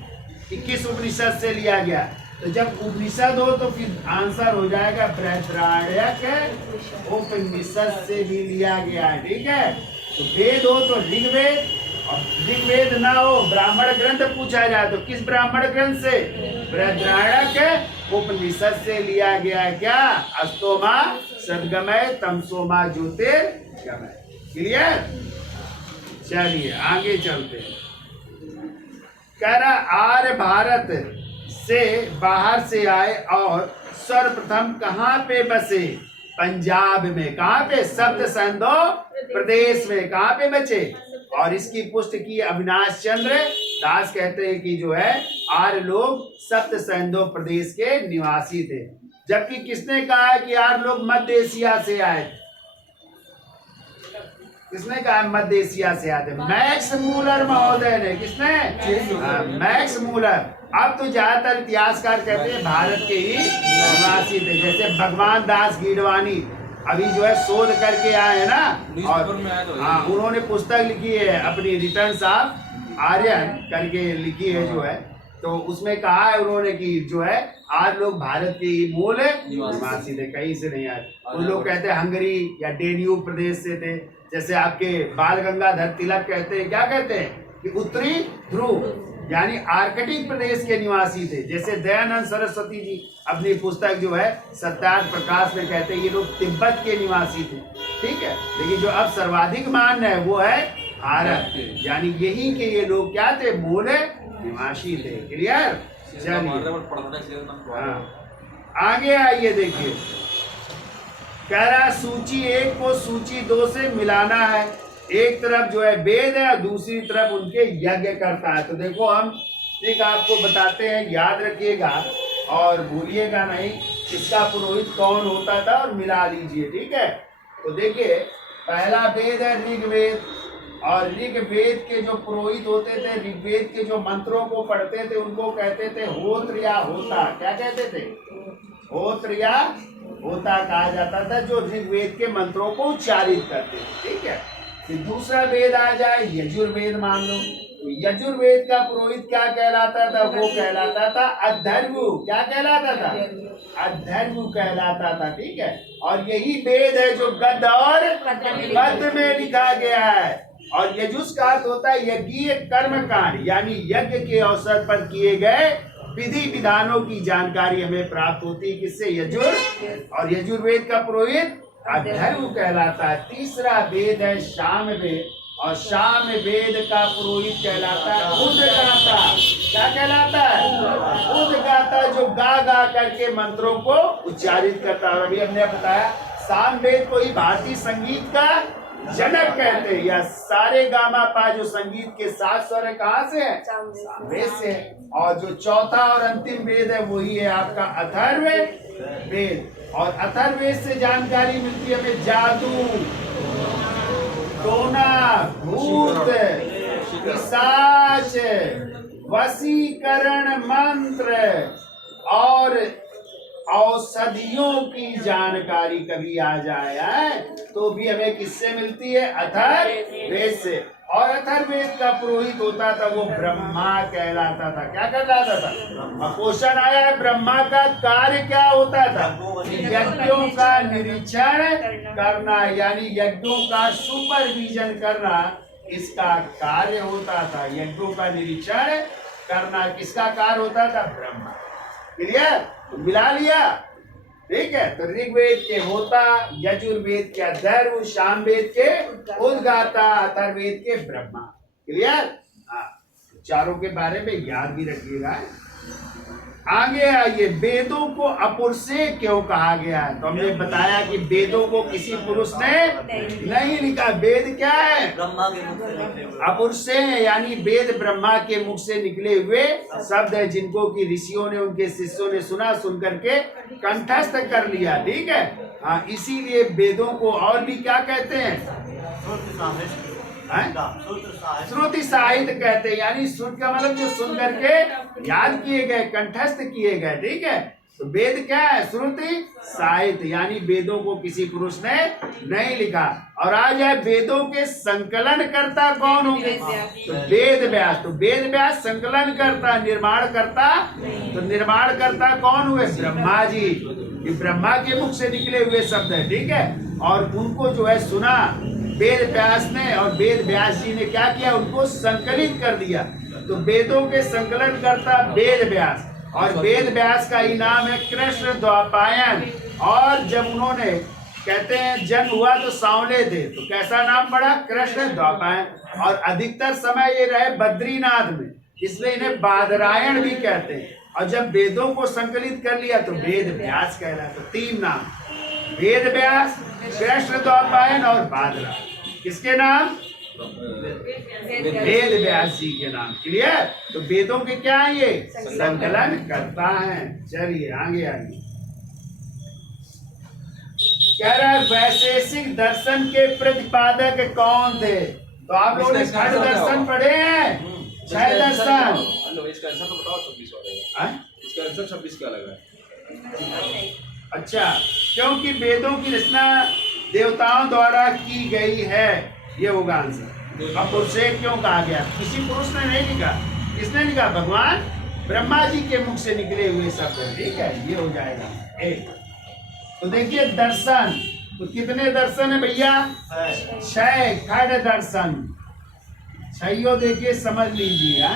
कि किस उपनिषद से लिया गया। तो जब उपनिषद हो तो फिर आंसर हो जाएगा बृहदारण्यक उपनिषद से भी लिया गया है। ठीक है, तो वेद हो तो ऋग्वेद, और ऋग्वेद ना हो ब्राह्मण ग्रंथ पूछा जाए तो किस ब्राह्मण ग्रंथ से? बृहदारण्यक उपनिषद से लिया गया है। क्या? अस्तोमा सदगमय तमसोमा ज्योतिर्गमय। क्लियर? चलिए आगे चलते हैं। कह रहा आर्य भारत से बाहर से आए और सर्वप्रथम कहाँ पे बसे? पंजाब में। कहाँ पे? सप्त सिंधु प्रदेश में। कहाँ पे बचे? और इसकी पुष्टि की अविनाश चंद्र दास कहते हैं कि जो है आर्य लोग सप्त सिंधु प्रदेश के निवासी थे। जबकि किसने कहा है कि आर्य लोग मध्य एशिया से आए? किसने कहा मध्य एशिया से आते? मैक्स मूलर महोदय ने। किसने? Max Muller. अब तो ज्यादातर इतिहासकार कहते हैं भारत के ही निवासी थे। जैसे भगवान दास गीडवानी अभी जो है शोध करके आए हैं ना, और उन्होंने पुस्तक लिखी है अपनी रिटर्न्स ऑफ आर्यन करके लिखी है जो है, तो उसमें कहा है उन्होंने कि जो है आज लोग भारत के ही मूल निवासी थे, कहीं से नहीं आए। उन लोग कहते हैं हंगरी या डेन्यूब प्रदेश से थे। जैसे आपके बाल गंगाधर तिलक कहते हैं, क्या कहते हैं कि उत्तरी ध्रुव, यानी आर्कटिक प्रदेश के निवासी थे। जैसे दयानंद सरस्वती जी अपनी पुस्तक जो है सत्यार्थ प्रकाश में कहते हैं ये लोग तिब्बत के निवासी थे, ठीक है। लेकिन जो अब सर्वाधिक मान्य है वो है भारत, यानी यही के ये लोग क्या थे, मूल निवासी थे। क्लियर? चलिए आगे आइए, देखिए कह रहा सूची 1 को सूची 2 से मिलाना है। एक तरफ जो है वेद है और दूसरी तरफ उनके यज्ञ करता है। तो देखो हम एक आपको बताते हैं, याद रखिएगा और भूलिएगा नहीं इसका पुरोहित कौन होता था और मिला लीजिए, ठीक है। तो देखिए पहला वेद है ऋग्वेद, और ऋग्वेद के जो पुरोहित होते थे, ऋग्वेद के जो मंत्रों को पढ़ते थे उनको कहते थे होत्र या होता। क्या कहते थे? होत्र या होता कहा जाता था, जो ऋग्वेद के मंत्रों को उच्चारित करते थे, ठीक है। फिर दूसरा वेद आ जाए यजुर्वेद मान लो, तो यजुर्वेद का पुरोहित क्या कहलाता था? वो कहलाता था अद्धर्वु। क्या कहलाता था? अद्धर्वु कहलाता था, ठीक है। और यही वेद है जो गद्य और पद्य में लिखा गया है। और यजुष का अर्थ होता है यज्ञीय कर्म कांड, यानी यज्ञ के अवसर पर किए गए विधि विधानों की जानकारी हमें प्राप्त होती है। किससे? यजुर। और यजुर्वेद का पुरोहित अद्धर्व कहलाता है। तीसरा वेद है साम वेद, और साम वेद का पुरोहित कहलाता है उद्गाता। क्या कहलाता है? उद्गाता, जो गा गा करके मंत्रों को उच्चारित करता है। अभी हमने बताया साम वेद को ही भारतीय संगीत का जनक कहते हैं। या सारे गामा पा जो संगीत के 7 स्वर कहाँ से है? वेद से। और जो चौथा और अंतिम वेद है वही है आपका अथर्व वेद। और अथर्ववेद से जानकारी मिलती है हमें जादू, टोना, भूत, पिशाच, वशीकरण मंत्र और औषधियों की जानकारी कभी आ जाए तो भी हमें किससे मिलती है? अथर्ववेद से। और अथर्ववेद का पुरोहित होता था वो ब्रह्मा कहलाता था। क्या कहलाता था? क्वेश्चन आया है ब्रह्मा का कार्य क्या होता था? यज्ञों का निरीक्षण करना, यानी यज्ञों का सुपरविजन करना इसका कार्य होता था। यज्ञों का निरीक्षण करना किसका कार्य होता था? ब्रह्मा। क्लियर? तो मिला लिया, ठीक है। तो ऋग्वेद के होता, यजुर्वेद के अद्धर्व, सामवेद के उद्गाता, अथर्ववेद के ब्रह्मा। क्लियर? हाँ, चारों के बारे में याद भी रखिएगा। आगे आइए, वेदों को अपुरुषेय क्यों कहा गया है? तो हमने बताया कि वेदों को किसी पुरुष ने नहीं लिखा। वेद क्या है? ब्रह्मा के मुख से निकले हुए। अपुरुषेय, यानी वेद ब्रह्मा के मुख से निकले हुए शब्द है, जिनको कि ऋषियों ने, उनके शिष्यों ने सुना, सुन करके कंठस्थ कर लिया, ठीक है। हाँ, इसीलिए वेदों को और भी क्या कहते हैं? श्रुति साहित्य कहते हैं, यानी श्रुति का मतलब जो सुन करके याद किए गए, कंठस्थ किए गए, ठीक है। तो वेद क्या है? श्रुति साहित्य, यानी वेदों को किसी पुरुष ने नहीं लिखा। और आज है वेदों के संकलन करता कौन होंगे? तो वेद व्यास। तो वेद व्यास संकलन करता, निर्माण करता, तो निर्माण करता कौन हुए? ब्रह्मा जी। ये ब्रह्मा के मुख से निकले हुए शब्द है, ठीक है। और उनको जो है सुना वेद व्यास ने, और वेद व्यास जी ने क्या किया? उनको संकलित कर दिया। तो वेदों के संकलन करता वेद व्यास, और वेद व्यास का ही नाम है कृष्ण द्वापायन। और जब उन्होंने, कहते हैं जन्म हुआ तो सांवले थे, तो कैसा नाम पड़ा? कृष्ण द्वापायन। और अधिकतर समय ये रहे बद्रीनाथ में, इसलिए इन्हें बादरायण भी कहते हैं। और जब वेदों को संकलित कर लिया तो वेद व्यास कहलाता। तो 3 नाम, वेद व्यास, कृष्ण द्वापायन और बादरा। किसके नाम? वेद व्यास जी के नाम। क्लियर? तो वेदों के क्या है? ये संकलन करता है। चलिए आगे आगे, कह रहा है वैशेषिक दर्शन के प्रतिपादक कौन थे? तो आप लोगों ने छठ दर्शन पढ़े हैं? 6 दर्शन। इसका आंसर तो बताओ 26 वाला। इसका आंसर 26 का लगा है। अच्छा, क्योंकि वेदों की रचना देवताओं द्वारा की गई है, ये होगा आंसर। अब पुरुषे क्यों कहा गया? किसी पुरुष ने नहीं लिखा। किसने लिखा? भगवान ब्रह्मा जी के मुख से निकले हुए शब्द, ठीक है। ये हो जाएगा 1। तो देखिए दर्शन, तो कितने दर्शन है भैया? 6 खड़ दर्शन। 6 देखिए समझ लीजिए।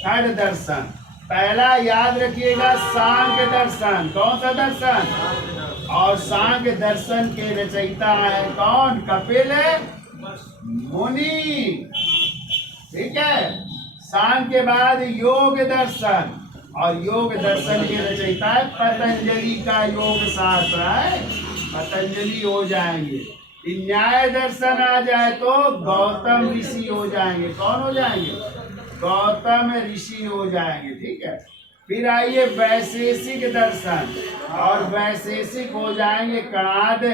खड़ दर्शन। पहला याद रखिएगा सांख्य दर्शन। कौन सा दर्शन? और सांख्य दर्शन के रचयिता है कौन? कपिल मुनि। ठीक है। सांख्य के बाद योग दर्शन, और योग दर्शन के रचयिता है पतंजलि का योग शास्त्र है, पतंजलि हो जाएंगे। न्याय दर्शन आ जाए तो गौतम ऋषि हो जाएंगे। कौन हो जाएंगे? गौतम ऋषि हो जाएंगे। ठीक है। फिर आइए वैशेषिक दर्शन, और वैशेषिक हो जाएंगे कणाद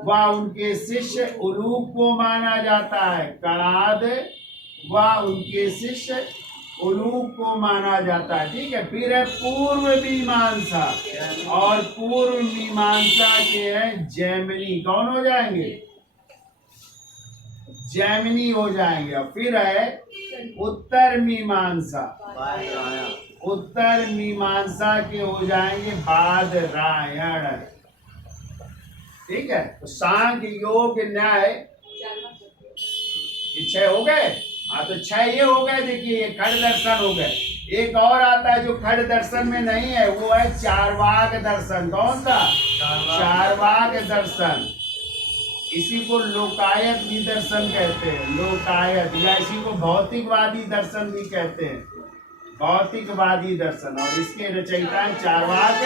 व उनके शिष्य उलूक को माना जाता है। कणाद व उनके शिष्य उलूक को माना जाता है। ठीक है। फिर है पूर्व मीमांसा, और पूर्व मीमांसा के हैं जैमिनी। कौन हो जाएंगे? जैमिनी हो जाएंगे। और फिर है उत्तर मीमांसा, उत्तर मीमांसा के हो जाएंगे बादरायण। ठीक है। तो सांख्य योग न्याय ये 6 हो गए। हाँ, तो 6 ये हो गए। देखिए ये खड़ दर्शन हो गए। एक और आता है जो खड़ दर्शन में नहीं है, वो है चार्वाक दर्शन। कौन सा? चार्वाक दर्शन। इसी को लोकायत भी दर्शन कहते हैं। लोकायत, या इसी को भौतिकवादी दर्शन भी कहते हैं। भौतिकवादी दर्शन। और इसके रचयिता है चार्वाक।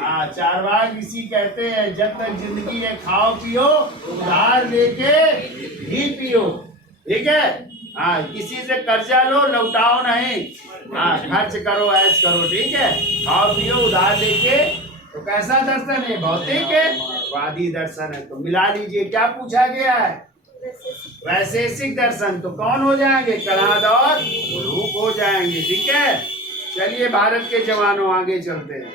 हाँ, चार्वाक इसी कहते हैं जब तक जिंदगी है खाओ पियो, उधार लेके ही पियो। ठीक है। हाँ, किसी से कर्जा लो, लौटाओ नहीं। हाँ, खर्च करो, ऐश करो। ठीक है। खाओ पियो, उधार लेके। तो कैसा दर्शन है? भौतिकवादी दर्शन है। तो मिला लीजिए क्या पूछा गया है? वैशेषिक दर्शन। तो कौन हो जाएंगे? कणाद और उलूक हो जाएंगे। ठीक है। चलिए भारत के जवानों आगे चलते हैं।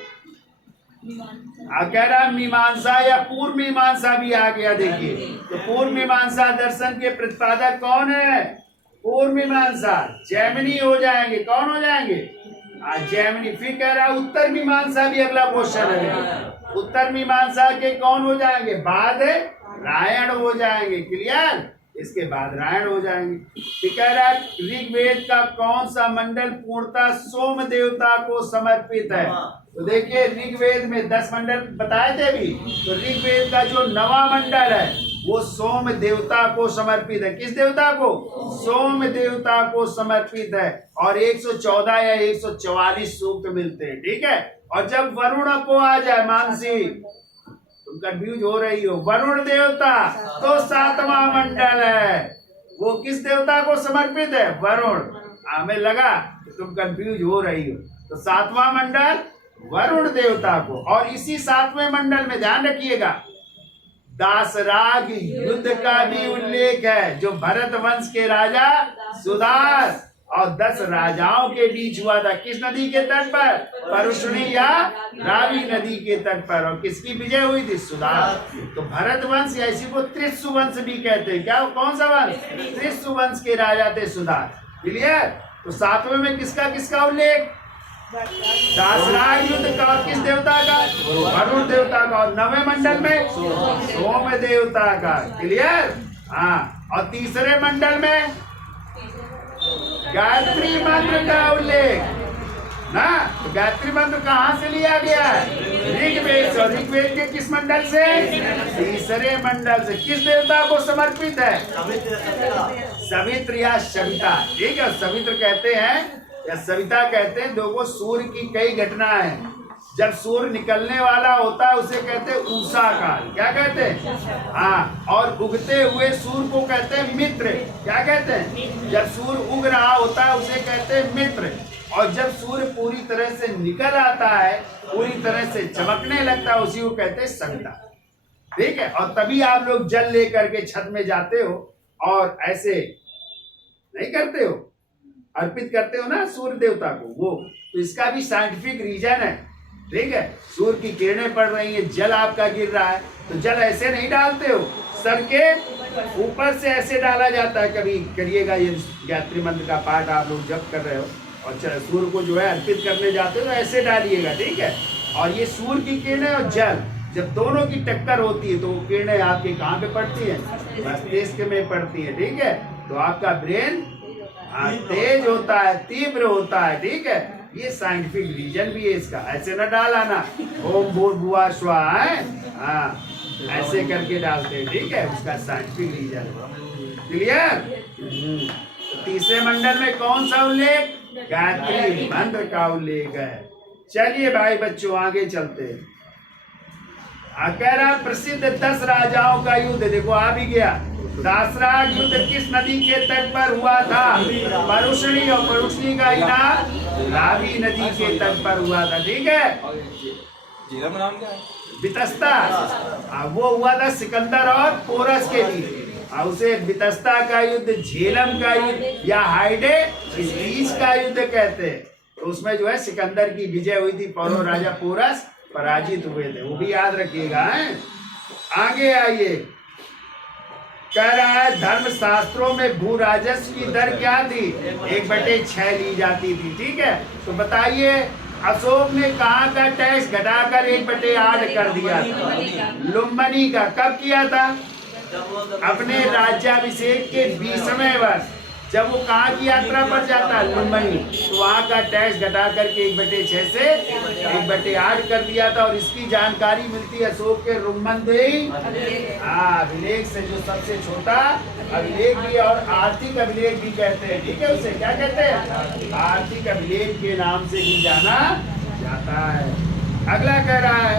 कह रहा मीमांसा या पूर्व मीमांसा भी आ गया। देखिए तो पूर्व मीमांसा दर्शन के प्रतिपादक कौन है? पूर्व मीमांसा जैमिनी हो जाएंगे। कौन हो जाएंगे? जैमिनी। फिर कह रहा उत्तर मीमांसा भी अगला क्वेश्चन है। उत्तर मीमांसा के कौन हो जाएंगे? बादरायण हो जाएंगे। क्लियर? इसके बाद रायण हो जाएंगे। फिर कह रहा है ऋग्वेद का कौन सा मंडल पूर्णतः सोम देवता को समर्पित है? तो देखिए ऋग्वेद में 10 मंडल बताए थे अभी। तो ऋग्वेद का जो 9वां मंडल है वो सोम देवता को समर्पित है। किस देवता को? सोम देवता को समर्पित है। और 114 या 144 सूक्त मिलते हैं। ठीक है। और जब वरुण को आ जाए, मानसी तुम कंफ्यूज हो रही हो, वरुण देवता तो 7वां मंडल है। वो किस देवता को समर्पित है? वरुण। हमें लगा तुम कंफ्यूज हो रही हो। तो 7वां मंडल वरुण देवता को। और इसी 7वें मंडल में ध्यान रखिएगा दासराग युद्ध का भी उल्लेख है, जो भरत वंश के राजा सुदास और 10 राजाओं के बीच हुआ था। किस नदी के तट पर? परुष्णी या रावी नदी के तट पर। और किसकी विजय हुई थी? सुदास। तो भरत वंश या इसी को त्रिशु वंश भी कहते हैं। क्या? कौन सा वंश? त्रिशु वंश के राजा थे सुदास। क्लियर? तो 7वें में किसका किसका उल्लेख? दासराग युद्ध का। और किस देवता का? वरुण देवता का। और 9वें मंडल में सोम देवता का। क्लियर? हाँ। और तीसरे मंडल में गायत्री मंत्र का उल्लेख ना। तो गायत्री मंत्र कहाँ से लिया गया है? ऋग्वेद। और ऋग्वेद के किस मंडल से? तीसरे मंडल से। किस देवता को समर्पित है? सवित्र या सविता। ठीक है। सवित्र कहते हैं या सविता कहते हैं। देखो सूर्य की कई घटना है। जब सूर्य निकलने वाला होता है उसे कहते हैं उषा काल। क्या कहते हैं? हाँ। और उगते हुए सूर्य को कहते हैं मित्र। क्या कहते हैं? जब सूर्य उग रहा होता है उसे कहते हैं मित्र। और जब सूर्य पूरी तरह से निकल आता है, पूरी तरह से चमकने लगता है, उसी को कहते हैं सविता। ठीक है। और तभी आप लोग जल लेकर के छत में जाते हो और ऐसे नहीं करते हो, अर्पित करते हो ना सूर्य देवता को। वो तो इसका भी साइंटिफिक रीजन है। ठीक है। सूर्य की किरणें पड़ रही है, जल आपका गिर रहा है, तो जल ऐसे नहीं डालते हो, सर के ऊपर से ऐसे डाला जाता है। कभी करिएगा ये गायत्री मंत्र का पाठ आप लोग जब कर रहे हो और सूर्य को जो है अर्पित करने जाते हो तो ऐसे डालिएगा। ठीक है। और ये सूर्य की किरणें और जल जब दोनों की टक्कर होती है तो वो किरणें आपके कहाँ पे पड़ती है? मस्तिष्क में पड़ती है। ठीक है। तो आपका ब्रेन हाँ, तेज होता है, तीव्र होता है, ठीक है। ये साइंटिफिक रीजन भी है इसका, ऐसे न डाला ना ओम भूर्भुवः स्वः है, हाँ ऐसे करके डालते हैं, ठीक है। उसका साइंटिफिक रीजन क्लियर। तीसरे मंडल में कौन सा उल्लेख? गायत्री मंत्र का उल्लेख है। चलिए भाई बच्चों आगे चलते हैं। कह रहा प्रसिद्ध 10 राजाओं का युद्ध, देखो आ भी गया। दासराग युद्ध किस नदी के तट पर हुआ था? परुषणी, और परुषणी का इनाम रावी नदी के तट पर हुआ था, ठीक है। झीलम नाम क्या है? बितस्ता, वो हुआ था सिकंदर और पोरस के बीच। उसे बितस्ता का युद्ध, झेलम का युद्ध या हाइडे स्पीच का युद्ध कहते हैं। तो उसमें जो है सिकंदर की विजय हुई थी, पौरव राजा पोरस पराजित हुए थे, वो भी याद रखिएगा। आगे आइए, कह रहा है धर्म शास्त्रों में भू राजस्व की दर क्या थी? 1/6 ली जाती थी, ठीक है। तो बताइए अशोक ने कहाँ का टैक्स घटाकर 1/8 कर दिया था? लुम्बिनी का। कब किया था? अपने राज्याभिषेक के 20वें वर्ष, जब वो कहाँ की यात्रा पर जाता है? लुम्बिनी। तो वहाँ का टैक्स घटा करके 1/6 से 1/8 कर दिया था। और इसकी जानकारी मिलती है अशोक के रुम्मनदेही अभिलेख से, जो सबसे छोटा अभिलेख भी और आर्थिक अभिलेख भी कहते हैं, ठीक है। उसे क्या कहते हैं? आर्थिक अभिलेख के नाम से भी जाना जाता है। अगला कह रहा है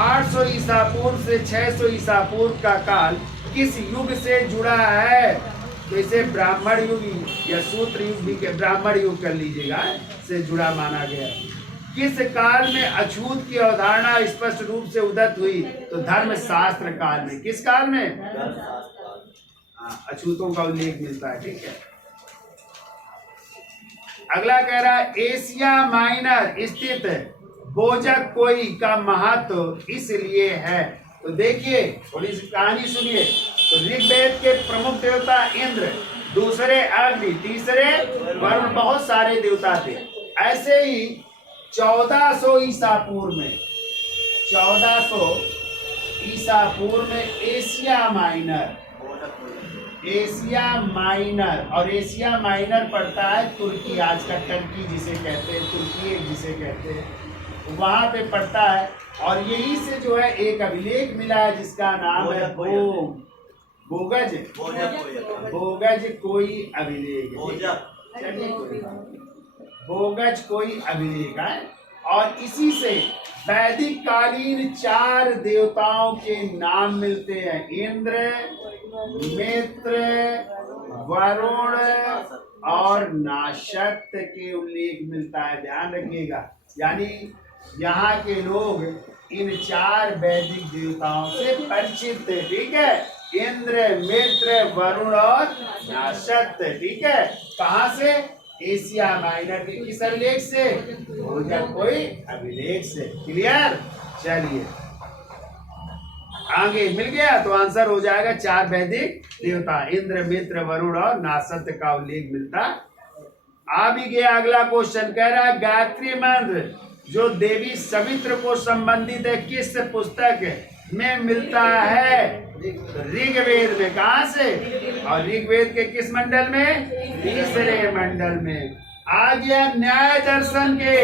800 ईसा पूर्व से 600 ईसा पूर्व का काल किस युग से जुड़ा है? तो इसे ब्राह्मण युग या सूत्र युग भी, ब्राह्मण युग कर लीजिएगा, से जुड़ा माना गया। किस काल में अछूत की अवधारणा स्पष्ट रूप से उदित हुई? तो धर्म शास्त्र काल में। किस काल में? अछूतों का उल्लेख मिलता है, ठीक है। अगला कह रहा है एशिया माइनर स्थित बोजक कोई का महत्व इसलिए है। तो देखिए थोड़ी सी कहानी सुनिए। तो ऋग्वेद के प्रमुख देवता इंद्र, दूसरे अग्नि, तीसरे वरुण, बहुत सारे देवता थे। ऐसे ही 1400 ईसा पूर्व में, 1400 ईसा पूर्व में एशिया माइनर, एशिया माइनर, और एशिया माइनर पड़ता है तुर्की, आज का टर्की जिसे कहते हैं, तुर्की जिसे कहते हैं, वहां पे पड़ता है। और यही से जो है एक अभिलेख मिला है जिसका नाम है बोगज, बोगज कोई अभिलेख, बोगज कोई अभिलेख है। और इसी से वैदिक कालीन 4 देवताओं के नाम मिलते हैं, इंद्र, मित्र, वरुण और नाशक्त के उल्लेख मिलता है, ध्यान रखिएगा। यानी यहाँ के लोग इन 4 वैदिक देवताओं से परिचित थे, ठीक है। इंद्र, मित्र, वरुण और नाशक्त, ठीक है। कहाँ से? एशिया माइनर के किस अभिलेख से? कोई अभिलेख से। क्लियर? चलिए आगे मिल गया, तो आंसर हो जाएगा 4 वैदिक देवता, इंद्र, मित्र, वरुण और नाशक्त का उल्लेख मिलता आ भी गया। अगला क्वेश्चन कह रहा है गायत्री मंत्र जो देवी सवित्र को संबंधित है किस पुस्तक में मिलता है? ऋग्वेद में। कहाँ से? और ऋग्वेद के किस मंडल में? तीसरे मंडल में। आ गया न्याय दर्शन के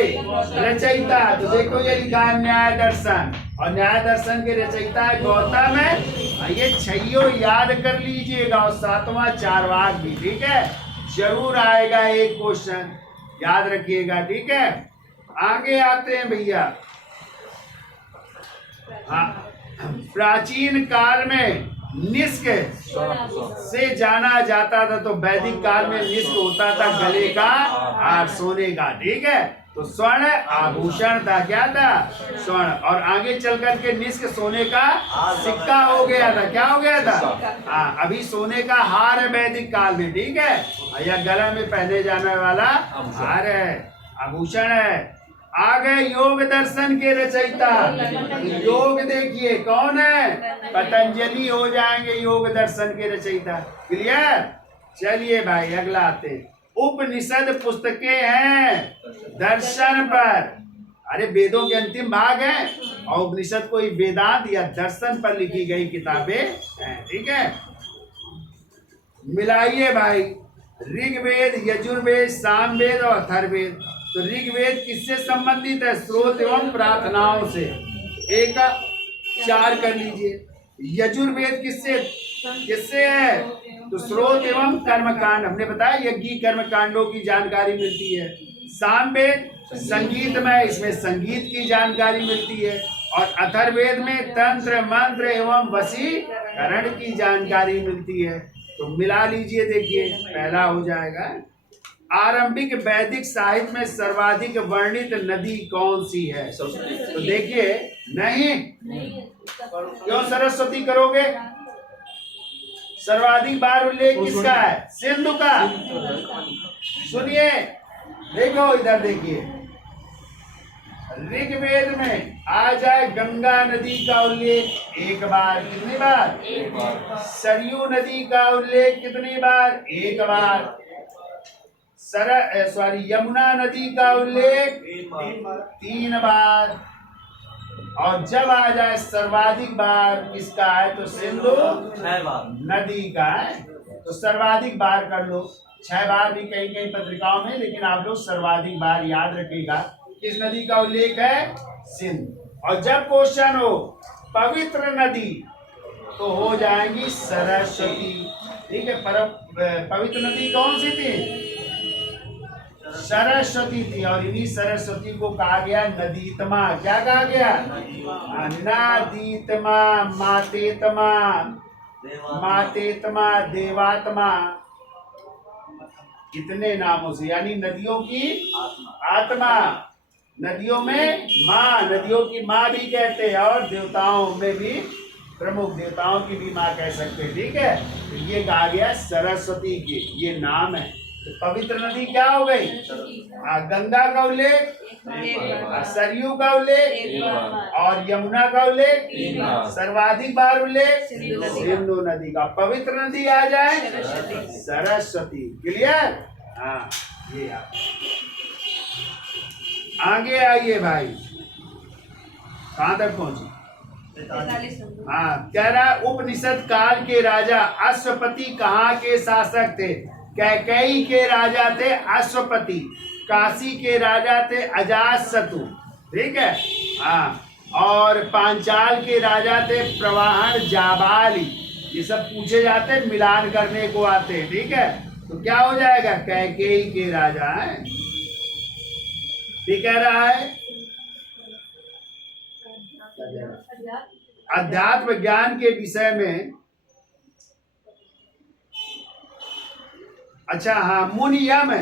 रचयिता, तो देखो ये लिखा है न्याय दर्शन, और न्याय दर्शन के रचयिता है गौतम है। ये 6 याद कर लीजिएगा, और 7वां चारवाक भी, ठीक है। जरूर आएगा एक क्वेश्चन, याद रखिएगा, ठीक है। आगे आते हैं भैया। प्राचीन काल में निष्क से जाना जाता था, तो वैदिक काल में निष्क होता था गले का और सोने का, ठीक है। तो स्वर्ण आभूषण था, क्या था? स्वर्ण। और आगे चल करके निष्क सोने का सिक्का हो गया था, क्या हो गया था? हाँ, अभी सोने का हार है वैदिक काल में, ठीक है। या गला में पहने जाने वाला हार है, आभूषण है। आ गए योग दर्शन के रचयिता। योग देखिए कौन है? पतंजलि हो जाएंगे योग दर्शन के रचयिता। क्लियर? चलिए भाई अगला आते। उपनिषद पुस्तकें हैं दर्शन पर, अरे वेदों के अंतिम भाग हैं, और उपनिषद कोई वेदांत या दर्शन पर लिखी गई किताबें हैं, ठीक है। मिलाइए भाई, ऋग्वेद, यजुर्वेद, सामवेद और अथर्ववेद। तो ऋग्वेद किससे संबंधित है? स्रोत एवं प्रार्थनाओं से। एक 4 कर लीजिए। यजुर्वेद किससे किससे है? तो स्रोत एवं कर्मकांड, हमने बताया यज्ञ कर्म कांडों की जानकारी मिलती है। सामवेद संगीतमय, इसमें संगीत की जानकारी मिलती है। और अथर्ववेद में तंत्र मंत्र एवं वशीकरण की जानकारी मिलती है। तो मिला लीजिए, देखिए पहला हो जाएगा। आरंभिक वैदिक साहित्य में सर्वाधिक वर्णित नदी कौन सी है? तो देखिए, नहीं, क्यों सरस्वती करोगे? सर्वाधिक बार उल्लेख किसका है? सिंधु का। सुनिए, देखो इधर देखिए, ऋग्वेद में आ जाए गंगा नदी का उल्लेख 1 बार। कितनी बार? 1 बार। सरयू नदी का उल्लेख कितनी बार? 1 बार। यमुना नदी का उल्लेख 3 बार। और जब आ जाए सर्वाधिक बार किसका है? तो सिंधु नदी का है। तो सर्वाधिक बार कर लो, 6 बार भी कई कई पत्रिकाओं में, लेकिन आप लोग सर्वाधिक बार याद रखिएगा। किस नदी का उल्लेख है? सिंधु। और जब क्वेश्चन हो पवित्र नदी तो हो जाएंगी सरस्वती। ठीक है, पवित्र नदी कौन सी थी? सरस्वती थी। और इन्हीं सरस्वती को कहा गया नदीतमा। क्या कहा गया? नदीतमा, मातेतमा, मातेतमा, देवात्मा, कितने नामों से, यानी नदियों की आत्मा। नदियों में माँ, नदियों की माँ भी कहते हैं, और देवताओं में भी प्रमुख देवताओं की भी माँ कह सकते हैं। ठीक है, तो ये कहा गया सरस्वती की, ये नाम है। तो पवित्र नदी क्या हो गई? गंगा का उल्लेख, सरयू का उल्लेख, और यमुना का उल्लेख, सर्वाधिक बार उल्लेख सिंधु नदी का। पवित्र नदी आ जाए सरस्वती। क्लियर? हाँ, ये आप आगे आइए भाई, कहाँ तक पहुंचे? हाँ, कह रहा है उपनिषद काल के राजा अश्वपति कहाँ के शासक थे? कैकेयी के राजा थे अश्वपति, काशी के राजा थे अजातशत्रु। ठीक है, हाँ, और पांचाल के राजा थे प्रवाहन जाबाली। ये सब पूछे जाते, मिलान करने को आते हैं। ठीक है, तो क्या हो जाएगा? कैकेयी के राजा है। ये कह रहा है अध्यात्म ज्ञान के विषय में। अच्छा, हाँ, मुनियम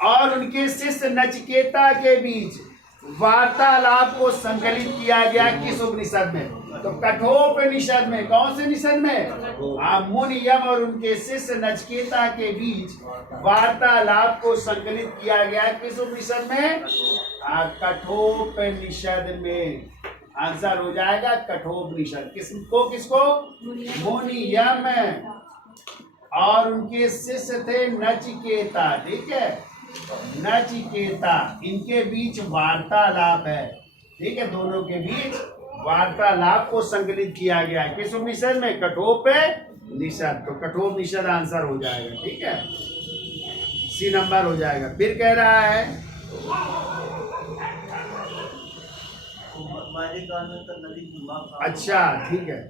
और उनके शिष्य नचिकेता के बीच वार्तालाप को संकलित किया गया किस उपनिषद में? तो कठोपनिषद में। कौन से निषद में? मुनियम और उनके शिष्य नचिकेता के बीच वार्तालाप को संकलित किया गया किस उपनिषद में? कठोपनिषद में। आंसर हो जाएगा कठोपनिषद। किसको किसको? मुनियम और उनके शिष्य थे नचिकेता। ठीक है, नचिकेता, इनके बीच वार्तालाप है। ठीक है, दोनों के बीच वार्तालाप को संकलित किया गया किस उपनिषद में? कठोपनिषद। तो कठोपनिषद आंसर हो जाएगा। ठीक है, सी नंबर हो जाएगा। फिर कह रहा है अच्छा, ठीक है,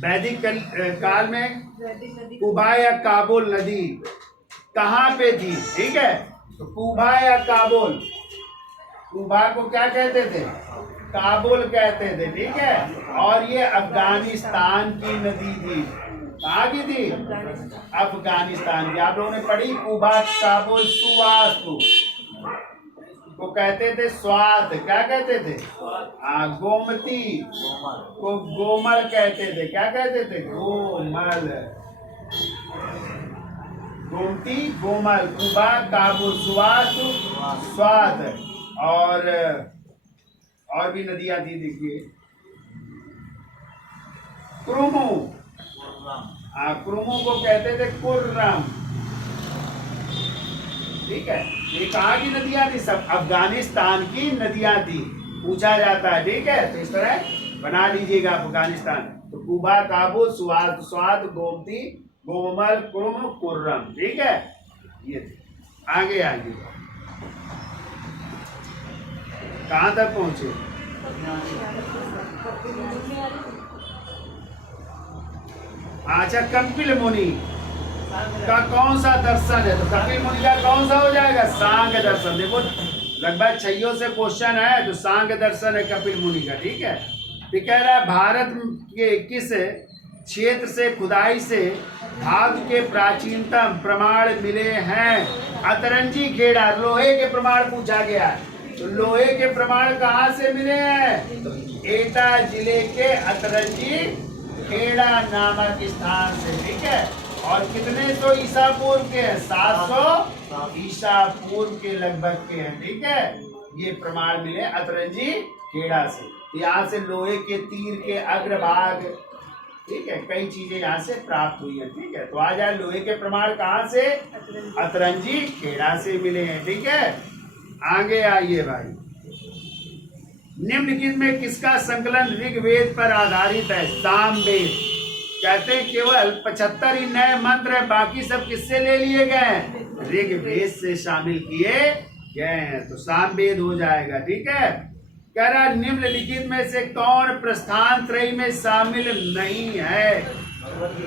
वैदिक काल में कुबा या काबुल नदी कहाँ पे थी? ठीक है, तो कुबा या काबुल, कुबा को क्या कहते थे? काबुल कहते थे। ठीक है, और ये अफगानिस्तान की नदी थी। कहाँ की थी? अफगानिस्तान की। आप लोगों ने पढ़ी कुबा काबुल सुवास्तु को कहते थे स्वात। क्या कहते थे? गोमती को गोमल कहते थे। क्या कहते थे? गोमल। गोमती, गोमल, कुबा, काबुल, सुवास्तु, स्वात। और भी नदियां थी, देखिए क्रुमु। क्रुमु को कहते थे कुर्रम। ठीक है, ये कहाँ की नदियां थी? सब अफगानिस्तान की नदियां थी। पूछा जाता है। ठीक है, तो इस तरह बना लीजिएगा अफगानिस्तान। तो कुबा, काबुल, स्वात, गोमती कोमल कुम कुर्रम, ठीक है। ये आगे आगे कहां तक पहुंचे? अच्छा, कपिल मुनि का कौन सा दर्शन है? तो कपिल मुनि का कौन सा हो जाएगा? सांख्य दर्शन। देखो लगभग 6 से क्वेश्चन है, तो सांख्य दर्शन है कपिल मुनि का, ठीक है। फिर कह रहा है भारत के किस क्षेत्र से खुदाई से धातु के प्राचीनतम प्रमाण मिले हैं? अतरंजी खेड़ा, लोहे के प्रमाण पूछा गया है। तो लोहे के प्रमाण कहाँ से मिले हैं? एटा जिले के अतरंजी खेड़ा नामक स्थान से, ठीक है। और कितने सौ ईसा पूर्व के हैं? 700 ईसा पूर्व के लगभग के हैं, ठीक है। ये प्रमाण मिले अतरंजी खेड़ा से। यहाँ से लोहे के तीर के अग्रभाग, ठीक है, कई चीजें यहाँ से प्राप्त हुई है, ठीक है। तो आ जाए लोहे के प्रमाण कहाँ से? अतरंजी खेड़ा से मिले हैं, ठीक है। आगे आइए भाई, निम्नलिखित में किसका संकलन ऋग्वेद पर आधारित है? सामवेद। कहते हैं केवल 75 ही नए मंत्र है, बाकी सब किससे ले लिए गए हैं? ऋग्वेद से शामिल किए गए हैं। तो सामवेद हो जाएगा, ठीक है। कह रहा निम्नलिखित में से कौन प्रस्थान त्रयी में शामिल नहीं है?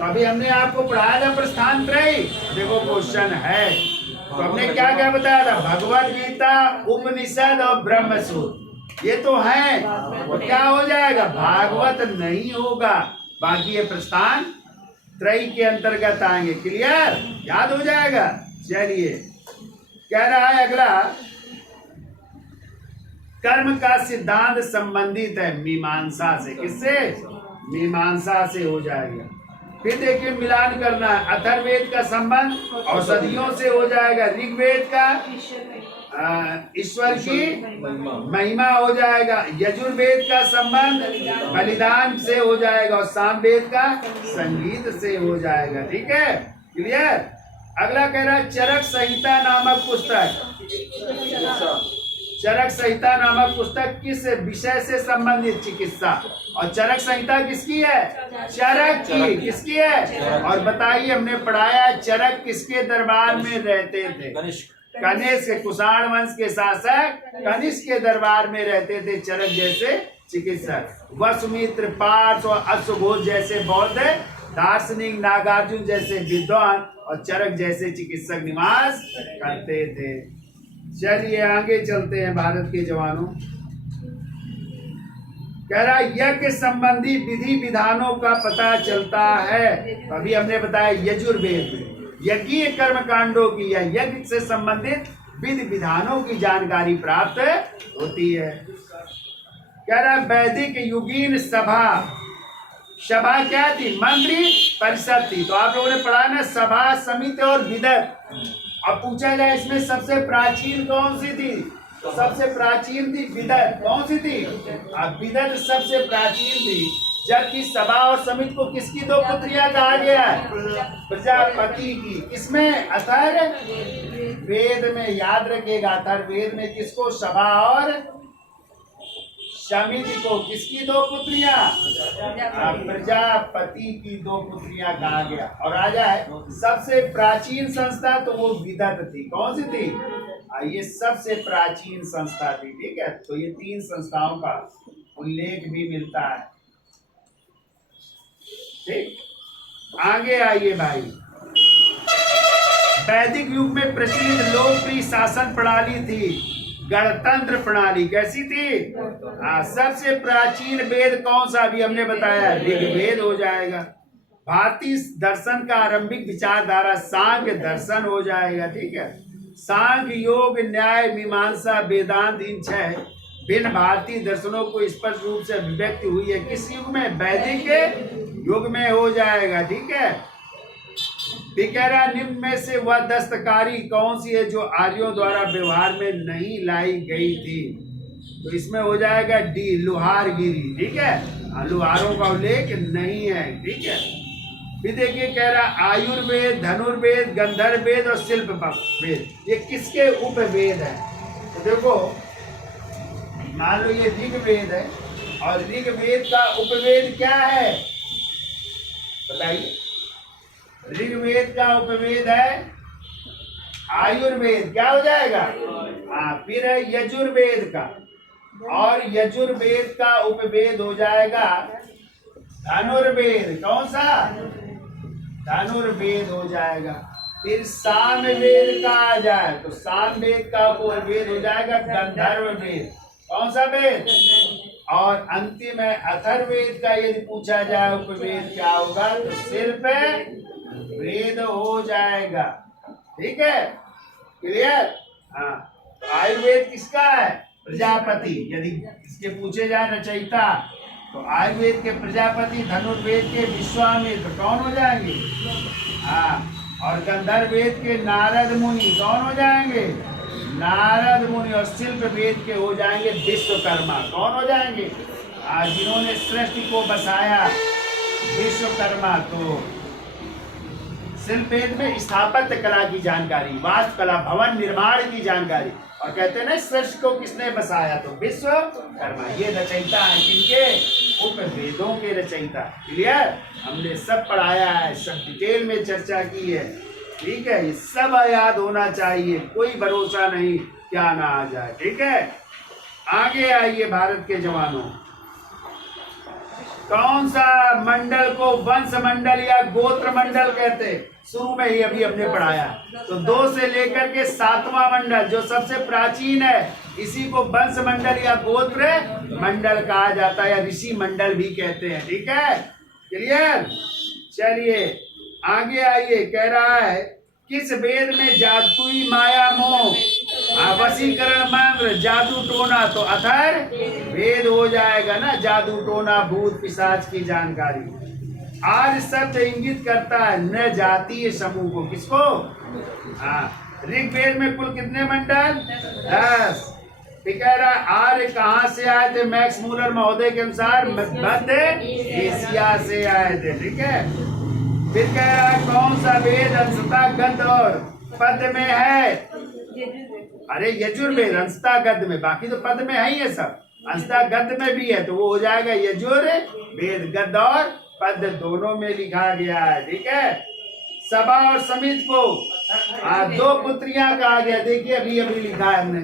अभी हमने आपको पढ़ाया था प्रस्थान त्रयी, देखो क्वेश्चन है। तो हमने क्या क्या बताया था? भगवत गीता, उपनिषद और ब्रह्मसूत्र, ये तो है। तो क्या हो जाएगा? भागवत नहीं होगा, बाकी ये प्रस्थान त्रयी के अंतर्गत आएंगे। क्लियर? याद हो जाएगा। चलिए, कह रहा है अगला, कर्म का सिद्धांत संबंधित है मीमांसा से। किससे? मीमांसा से हो जाएगा। फिर देखिए मिलान करना है। अथर्ववेद का संबंध औषधियों से हो जाएगा। ऋग्वेद का ईश्वर की महिमा हो जाएगा। यजुर्वेद का संबंध बलिदान से हो जाएगा और सामवेद का संगीत से हो जाएगा, ठीक है। क्लियर? अगला कह रहा है चरक संहिता नामक पुस्तक। चरक संहिता नामक पुस्तक किस विषय से संबंधित? चिकित्सा। और चरक संहिता किसकी है? चरक की। किसकी है? और बताइए, हमने पढ़ाया चरक किसके दरबार में रहते थे? कनिष्क, कुषाण वंश के शासक कनिष्क के दरबार में रहते थे चरक जैसे चिकित्सक। वसुमित्र, पार्थ और अश्वघोष जैसे बौद्ध दार्शनिक, नागार्जुन जैसे विद्वान और चरक जैसे चिकित्सक निवास करते थे। चलिए आगे चलते हैं। भारत के जवानों, कह रहा यज्ञ संबंधी विधि विधानों का पता चलता है। अभी हमने बताया यजुर्वेद में यज्ञीय कर्म कांडों की या यज्ञ से संबंधित विधि विधानों की जानकारी प्राप्त होती है। कह रहा वैदिक युगीन सभा, सभा क्या थी? मंत्री परिषद थी। तो आप लोगों ने पढ़ा ना, सभा, समिति और विदत। अब पूछा जाए इसमें सबसे प्राचीन कौन सी थी? तो सबसे प्राचीन थी विदत। कौन सी थी? अब विदत सबसे प्राचीन थी, जबकि सभा और समिति को किसकी दो पुत्रियां कहा गया है? प्रजापति की। किसमें? अथर्ववेद में। याद रखिएगा, अथर्ववेद में किसको? सभा और समिति को किसकी दो पुत्रियां? प्रजापति की दो पुत्रियां कहा गया। और आ जाए सबसे प्राचीन संस्था, तो वो विदत थी। कौन सी थी? ये सबसे प्राचीन संस्था थी, ठीक है। तो ये 3 संस्थाओं का उल्लेख भी मिलता है, ठीक। आगे आइए भाई, वैदिक युग में प्रचलित लोकप्रिय शासन प्रणाली थी गणतंत्र प्रणाली। कैसी थी? सबसे प्राचीन वेद कौन सा? अभी हमने बताया ऋग्वेद हो जाएगा। भारतीय दर्शन का आरंभिक विचारधारा सांख्य दर्शन हो जाएगा, ठीक है। सांख्य, योग, न्याय, मीमांसा, वेदांत, इन 6 भिन्न भारतीय दर्शनों को स्पष्ट रूप से अभिव्यक्ति हुई है। किस युग में? वैदिक युग में हो जाएगा, ठीक है। कह रहा निम्न में से वह दस्तकारी कौन सी है जो आर्यों द्वारा व्यवहार में नहीं लाई गई थी? तो इसमें हो जाएगा डी, लुहारगिरी, ठीक है। लुहारों का उल्लेख नहीं है, ठीक है। फिर देखिए कह रहा आयुर्वेद, धनुर्वेद, गंधर्व वेद और शिल्प वेद, ये किसके उपवेद है? तो देखो मान लो ये ऋग्वेद है और ऋग्वेद का उपवेद क्या है? बताइए। ऋग्वेद का उपवेद है आयुर्वेद, क्या हो जाएगा? हाँ, फिर है यजुर्वेद का, और यजुर्वेद का उपवेद हो जाएगा धनुर्वेद। कौन सा? धनुर्वेद हो जाएगा। फिर सामवेद का आ जाए तो सामवेद का उपवेद हो जाएगा गंधर्व वेद। कौन सा वेद? और अंतिम है अथर्ववेद का। यदि पूछा जाए उपवेद क्या होगा तो सिर्फ वेद हो जाएगा। ठीक है, क्लियर? हाँ, आयुर्वेद किसका है? प्रजापति। यदि इसके पूछे जाए रचयिता तो आयुर्वेद के प्रजापति, धनुर्वेद के विश्वामित्र कौन हो जाएंगे? हाँ, और गंधर्व वेद के नारद मुनि कौन हो जाएंगे? नारद मुनि। और शिल्प वेद के हो जाएंगे विश्वकर्मा। कौन हो जाएंगे? जिन्होंने सृष्टि को बसाया, विश्वकर्मा। तो शिल्प वेद में स्थापत्य कला की जानकारी, वास्तुकला, भवन निर्माण की जानकारी, और कहते हैं ना सृष्टि को किसने बसाया? तो विश्वकर्मा। ये रचयिता है किनके? उपवेदों के रचयिता। क्लियर? हमने सब पढ़ाया है, सब डिटेल में चर्चा की है। ठीक है, ये सब याद होना चाहिए, कोई भरोसा नहीं क्या ना आ जाए। ठीक है, आगे आइए भारत के जवानों। कौन सा मंडल को वंश मंडल या गोत्र मंडल कहते? शुरू में ही अभी हमने पढ़ाया। तो 2 से लेकर के 7वां मंडल जो सबसे प्राचीन है, इसी को वंश मंडल या गोत्र मंडल कहा जाता है, या ऋषि मंडल भी कहते हैं। ठीक है, क्लियर? चलिए आगे आइए। कह रहा है किस वेद में जादुई माया मोह, वशीकरण मंत्र, जादू टोना? तो अथर वेद हो जाएगा ना, जादू टोना, भूत पिशाच की जानकारी। आज शब्द इंगित करता है न जातीय समूह को। किसको? हाँ, ऋग्वेद में कुल कितने मंडल? 10। कह रहा आर्य कहाँ से आए थे? मैक्स मूलर महोदय के अनुसार मध्य एशिया से आए थे। ठीक है, फिर कह रहा है कौन सा वेद अंशतः गद्य और पद में है? अरे यजुर्वेद अंशतः गद्य में, बाकी तो पद में है ही है सब। अंशतः गद्य में भी है तो वो हो जाएगा यजुर्वेद। गद्य और पद दोनों में लिखा गया है। ठीक है, सभा और समित को 2 पुत्रियां कहा गया। देखिए अभी अभी लिखा है हमने।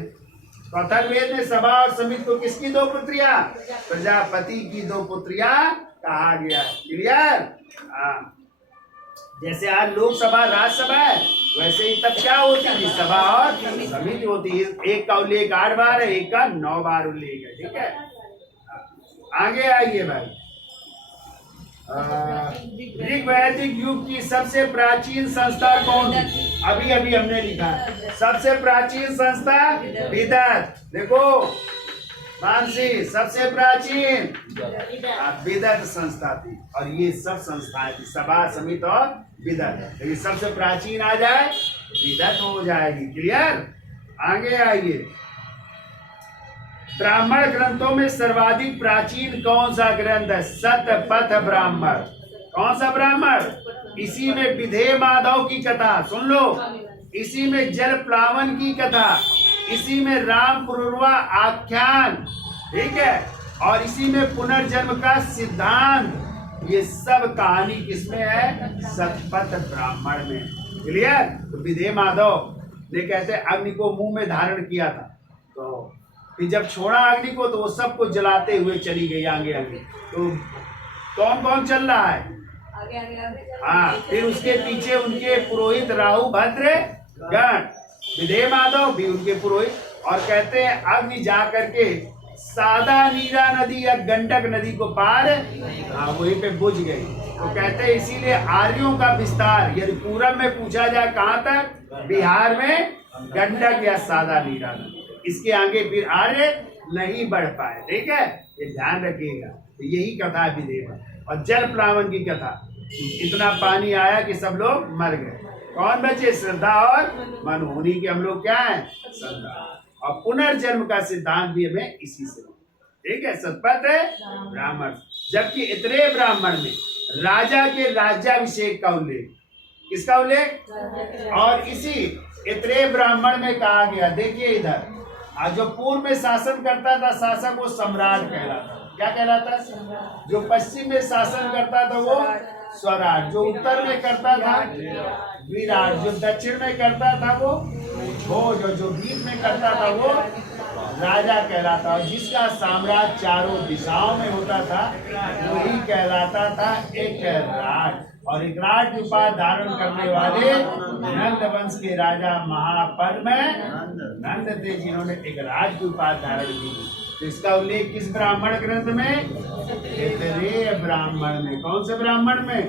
अथर्ववेद में सभा और समित को किसकी 2 पुत्रियां? प्रजापति की 2 पुत्रियां कहा गया। क्लियर? हाँ, जैसे आज लोकसभा राज्यसभा है, वैसे ही तब क्या होती थी? सभा और समिति होती है। एक का उल्लेख 8 बार है, एक का 9 बार उल्लेख है। ठीक है, आगे आइए भाई। ऋग्वैदिक युग की सबसे प्राचीन संस्था कौन थी? अभी अभी हमने लिखा सबसे प्राचीन संस्था विदत। देखो मानसी, सबसे प्राचीन विदत संस्था थी, और ये सब संस्थाएं थी, सभा समिति और विदत। लेकिन सबसे प्राचीन आ जाए विदत हो जाएगी। क्लियर? आगे आइए। ब्राह्मण ग्रंथों में सर्वाधिक प्राचीन कौन सा ग्रंथ है? शतपथ ब्राह्मण। कौन सा ब्राह्मण? इसी में विधेय माधव की कथा सुन लो, इसी में जल प्लावन की कथा, इसी में राम पुरुरवा आख्यान, ठीक है, और इसी में पुनर्जन्म का सिद्धांत। ये सब कहानी किसमें है? शतपथ ब्राह्मण में। क्लियर? तो विधेय माधव ने कहते अग्नि को मुंह में धारण किया था, तो फिर जब छोड़ा अग्नि को तो वो सबको जलाते हुए चली गई आगे आगे। तो कौन कौन चल रहा है? आगे आगे आगे। हाँ, फिर उसके पीछे उनके पुरोहित राहु भद्र गण, विधेय माधव भी उनके पुरोहित। और कहते हैं अग्नि जा करके सादा नीरा नदी या गंडक नदी को पार वहीं पे बुझ गई। तो कहते हैं इसीलिए आर्यों का विस्तार, यदि पूरब में पूछा जाए कहाँ तक? बिहार में गंडक या सादा नीरा नदी, इसके आगे फिर आर्य नहीं बढ़ पाए। ठीक है, ये ध्यान रखिएगा। तो यही कथा है विधेय। और जल प्लावन की कथा, इतना पानी आया कि सब लोग मर गए। कौन बचे? श्रद्धा और मनु। उन्हीं के हम लोग क्या है? श्रद्धा। और पुनर्जन्म का सिद्धांत भी हमें इसी से। ठीक है, शतपथ ब्राह्मण। जबकि इतने ब्राह्मण में राजा के राज्याभिषेक का उल्लेख, किसका उल्लेख? और इसी इतने ब्राह्मण में कहा गया, देखिए इधर, जो पूर्व में शासन करता था शासक वो सम्राट कहलाता। क्या कहलाता? जो पश्चिम में शासन करता था वो स्वराट। जो उत्तर में करता था विराट, जो दक्षिण में करता था वो भोज, और जो बीच में करता था वो राजा कहलाता। और जिसका साम्राज्य चारों दिशाओं में होता था वही कहलाता था एक राट। और एक राट की उपाधि धारण करने वाले नंद वंश के राजा महापद्म नंद थे, जिन्होंने एक राज की उपाधि धारण की। तो इसका उल्लेख किस ब्राह्मण ग्रंथ में? ऐतरेय ब्राह्मण में। कौन से ब्राह्मण में?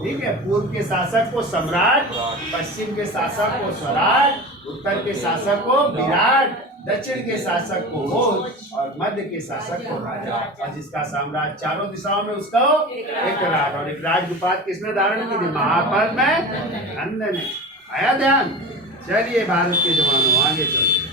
ठीक है। पूर्व के शासक को सम्राट, पश्चिम के शासक को स्वराट, उत्तर के शासक को विराट, दक्षिण के शासक को भोज और मध्य के शासक को राजा। और जिसका साम्राज्य चारों दिशाओं में उसको एक राज। और एक राज की उपाधि किसने धारण की थी? महापद्म नंद ने। आया ध्यान? चलिए भारत के जवानों आगे चलते।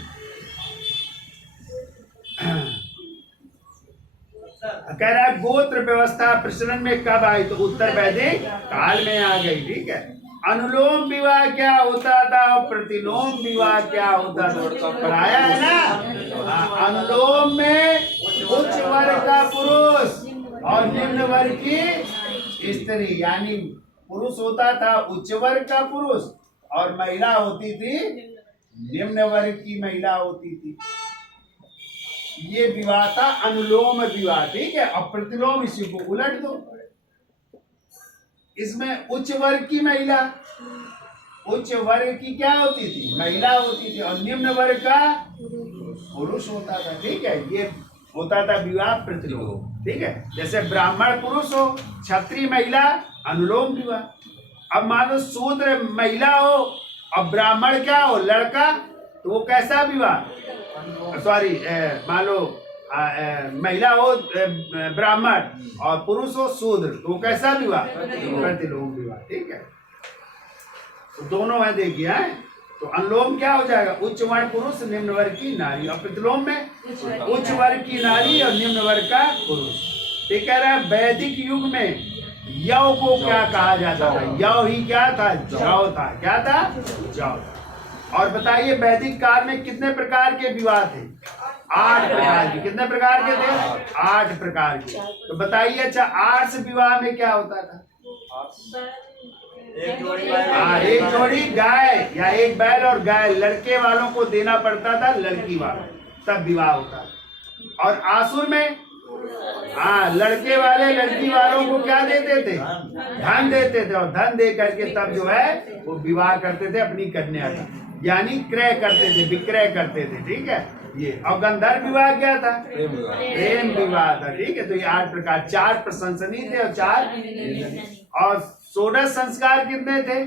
कह रहा है गोत्र व्यवस्था प्रचलन में कब आई? तो उत्तर वैदिक काल में आ गई। ठीक है। अनुलोम विवाह क्या होता था और प्रतिलोम विवाह क्या होता था? पढ़ाया है ना। अनुलोम में उच्च वर्ग का पुरुष और निम्न वर्ग की स्त्री, यानी पुरुष होता था उच्च वर्ग का पुरुष और महिला होती थी निम्न वर्ग की महिला होती थी। ये विवाह था अनुलोम विवाह। ठीक है। अब प्रतिलोम इसी को उलट दो। इसमें उच्च वर्ग की महिला, उच्च वर्ग की क्या होती थी? महिला होती थी, और निम्न वर्ग का पुरुष होता था। ठीक है। ये होता था विवाह प्रतिलोम। ठीक है। जैसे ब्राह्मण पुरुष हो, क्षत्रिय महिला, अनुलोम विवाह। अब मानो शूद्र महिला हो और ब्राह्मण क्या हो? लड़का, तो वो कैसा विवाह? सॉरी, मान लो महिला हो ब्राह्मण और पुरुष हो शूद्र, तो कैसा विवाह? प्रतिलोम विवाह। ठीक है। तो दोनों है, देखिए है। तो अनुलोम क्या हो जाएगा? उच्च वर्ग पुरुष, निम्न वर्ग की नारी। और प्रतिलोम में उच्च वर्ग की नारी और निम्न वर्ग का पुरुष। ठीक कह रहा है। वैदिक युग में यव को क्या कहा जाता था? यव ही क्या था? जौ था। क्या था? जौ। और बताइए वैदिक काल में कितने प्रकार के विवाह थे? 8 प्रकार के। कितने प्रकार के थे? 8 प्रकार के। तो बताइए, अच्छा 8 विवाह में क्या होता था? एक जोड़ी गाय या एक बैल और गाय लड़के वालों को देना पड़ता था, लड़की वालों, तब विवाह होता था। और आसुर में लड़के वाले लड़की वालों को क्या देते थे? धन देते थे। और धन दे करके तब जो है वो विवाह करते थे अपनी कन्या का, यानी क्रय करते थे, विक्रय करते थे। ठीक है। ये और गंधर्व विवाह क्या था? प्रेम विवाह था। ठीक है। तो ये 8 प्रकार, 4 प्रशंसनीय थे और 4 और 16 संस्कार कितने थे?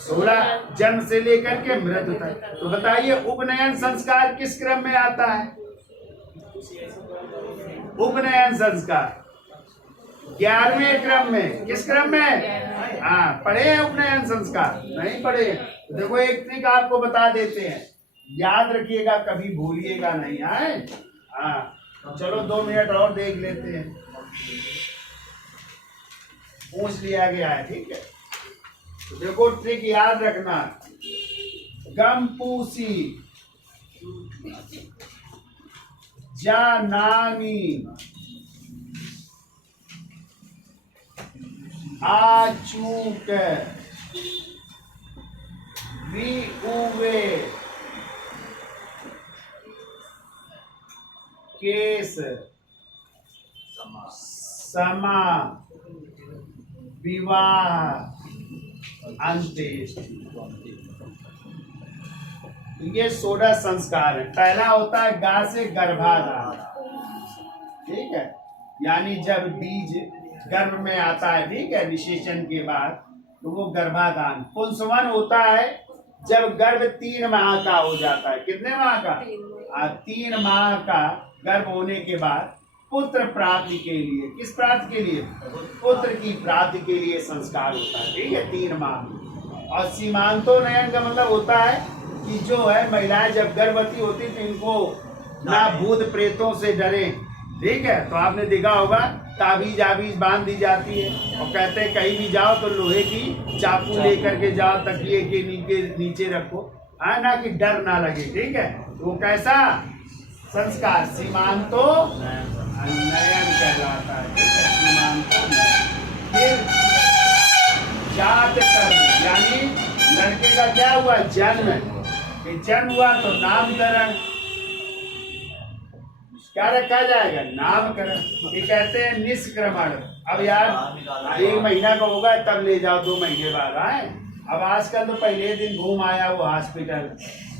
16, जन्म से लेकर के मृत्यु तक। तो बताइए उपनयन संस्कार किस क्रम में आता है? उपनयन संस्कार 11वें क्रम में। किस क्रम में? पढ़े हैं उपनयन संस्कार? नहीं पढ़े? देखो एक ट्रिक आपको बता देते हैं, याद रखिएगा, कभी भूलिएगा नहीं। चलो 2 मिनट और देख लेते हैं। पूछ लिया गया है। ठीक है। तो देखो ट्रिक याद रखना। गमपूसी जानामी आचूक उवे केस समा विवाह अंत्येष्टि। ये 16 संस्कार है। पहला होता है गा से गर्भाधान। ठीक है। यानी जब बीज गर्भ में आता है, ठीक है, निषेचन के बाद, तो वो गर्भाधान। पुंसवन होता है जब गर्भ 3 माह का हो जाता है। कितने माह का? 3 माह का गर्भ होने के बाद पुत्र प्राप्ति के लिए, किस प्राप्ति के लिए? पुत्र की प्राप्ति के लिए संस्कार होता है। ठीक है। 3 माह। और सीमांतोन्नयन का मतलब होता है कि जो है महिलाएं जब गर्भवती होती तो इनको ना भूत प्रेतों से डरे। ठीक है। तो आपने देखा होगा ताबीज आबीज बांध दी जाती है और कहते हैं कहीं भी जाओ तो लोहे की चाकू लेकर के जाओ, तकिए के नीचे रखो, ना कि डर ना लगे। ठीक है। तो कैसा संस्कार? सीमांतो नयन कहलाता है। ठीक है। सीमांतो नयन फिर जात कर्म, यानी लड़के का क्या हुआ, जन्म। कि जन्म हुआ तो नामकरण, क्या रखा जाएगा, नामकरण। ये कहते हैं निष्क्रमण। अब यार 1 महीना का होगा तब ले जाओ, 2 महीने बाद आए। अब आजकल तो पहले दिन घूम आया वो हॉस्पिटल,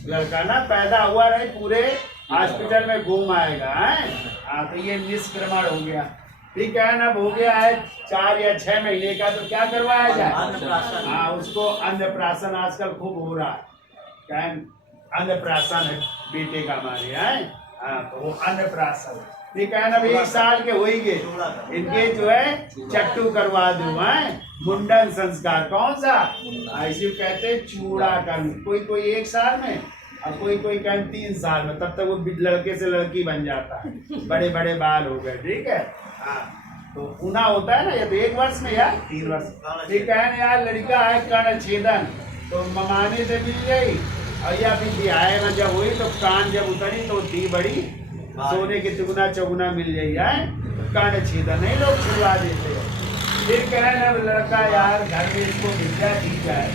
लड़का ना पैदा हुआ नहीं पूरे हॉस्पिटल में घूम आएगा है। हाँ, तो ये निष्क्रमण हो गया। ठीक है ना, अब हो गया है 4 या 6 महीने का, तो क्या करवाया जाए, हाँ उसको अन्नप्राशन आजकल खूब हो रहा है। क्या अन्नप्राशन है बेटे का हमारे हैं। हाँ, तो वो अन्नप्राशन। ठीक है ना, 1 साल के हो ही गए, इनके जो है चट्टू करवा दूं है, मुंडन संस्कार। कौन सा, ऐसे कहते हैं चूड़ाकरण। कोई 1 साल में और कोई 3 साल में, तब तक वो लड़के से लड़की बन जाता है, बड़े बड़े बाल हो गए। ठीक है, हाँ तो ऊना होता है ना, ये तो 1 वर्ष में या 3 वर्ष। ठीक है ना यार, लड़का है कर्ण छेदन, तो ममाने से मिल गई, और या फिर बिहार में जब हुई तो कान जब उतरी तो थी बड़ी, सोने के दुगुना चौगुना मिल जाए, कर्ण छेदन नहीं लोग छुड़वा देते हैं। फिर कहें अब लड़का यार घर में इसको विद्या दी जाए,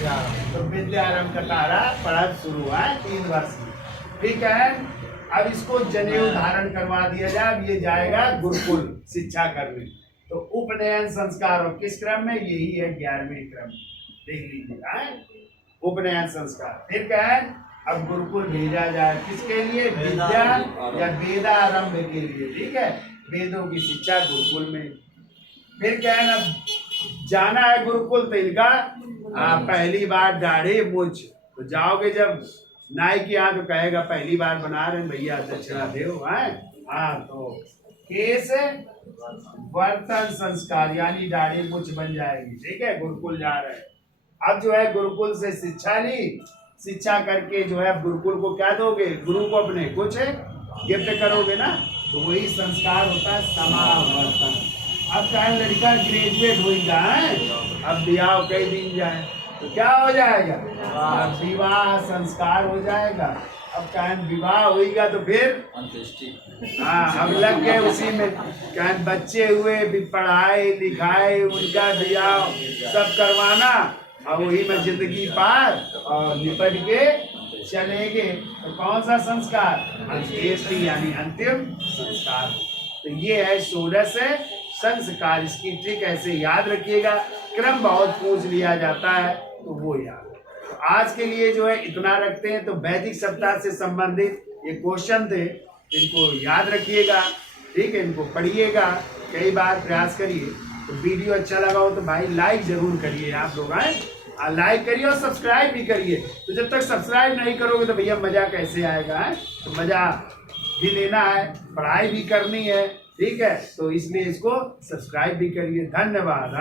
तो विद्यारंभ का तारा पढ़ा शुरू हुआ है 3 वर्ष में। ठीक है, अब इसको जनेऊ धारण करवा दिया जाए, अब ये जाएगा गुरुकुल शिक्षा करने। तो उपनयन संस्कार और किस क्रम में, यही है 11वें क्रम, देख लीजिए उपनयन संस्कार। फिर कहें अब गुरुकुल भेजा जाए, किसके लिए, विद्या या वेदारंभ के लिए। ठीक है, वेदों की शिक्षा गुरुकुल में। फिर क्या है ना, जाना है गुरुकुल तो इनका पहली बार दाढ़ी मूछ, तो जाओगे जब नाई के यहाँ तो कहेगा पहली बार बना रहे हैं भैया, दक्षिणा देव है। हाँ, तो केस वर्तन संस्कार, यानी दाढ़ी मूछ बन जाएगी। ठीक है, गुरुकुल जा रहे हैं। अब जो है गुरुकुल से शिक्षा ली, शिक्षा करके जो है गुरुकुल को क्या दोगे, गुरु को अपने कुछ गिफ्ट करोगे ना, तो वही संस्कार होता है समावर्तन। अब चाहे लड़का ग्रेजुएट होगा है, अब ब्याह कई दिन जाए तो क्या हो जाएगा, अब विवाह संस्कार हो जाएगा। अब कहें विवाह होगा तो फिर हाँ, हम लग गए उसी में, कहें बच्चे हुए, पढ़ाई लिखाई उनका ब्याह सब करवाना, और वही में जिंदगी पार और निपट के चलेंगे। तो कौन सा संस्कार, अंत्येष्टि यानी अंतिम संस्कार। तो ये है 16 संस्कार। इसकी ट्रिक ऐसे याद रखिएगा, क्रम बहुत पूछ लिया जाता है तो वो याद। तो आज के लिए जो है इतना रखते हैं। तो वैदिक सप्ताह से संबंधित ये क्वेश्चन थे, इनको याद रखिएगा। ठीक है, इनको पढ़िएगा, कई बार प्रयास करिए। तो वीडियो अच्छा लगा हो तो भाई लाइक जरूर करिए, आप लोग आए लाइक करिए और सब्सक्राइब भी करिए। तो जब तक सब्सक्राइब नहीं करोगे तो भैया मजा कैसे आएगा है? तो मजा भी लेना है, पढ़ाई भी करनी है। ठीक है, तो इसलिए इसको सब्सक्राइब भी करिए। धन्यवाद।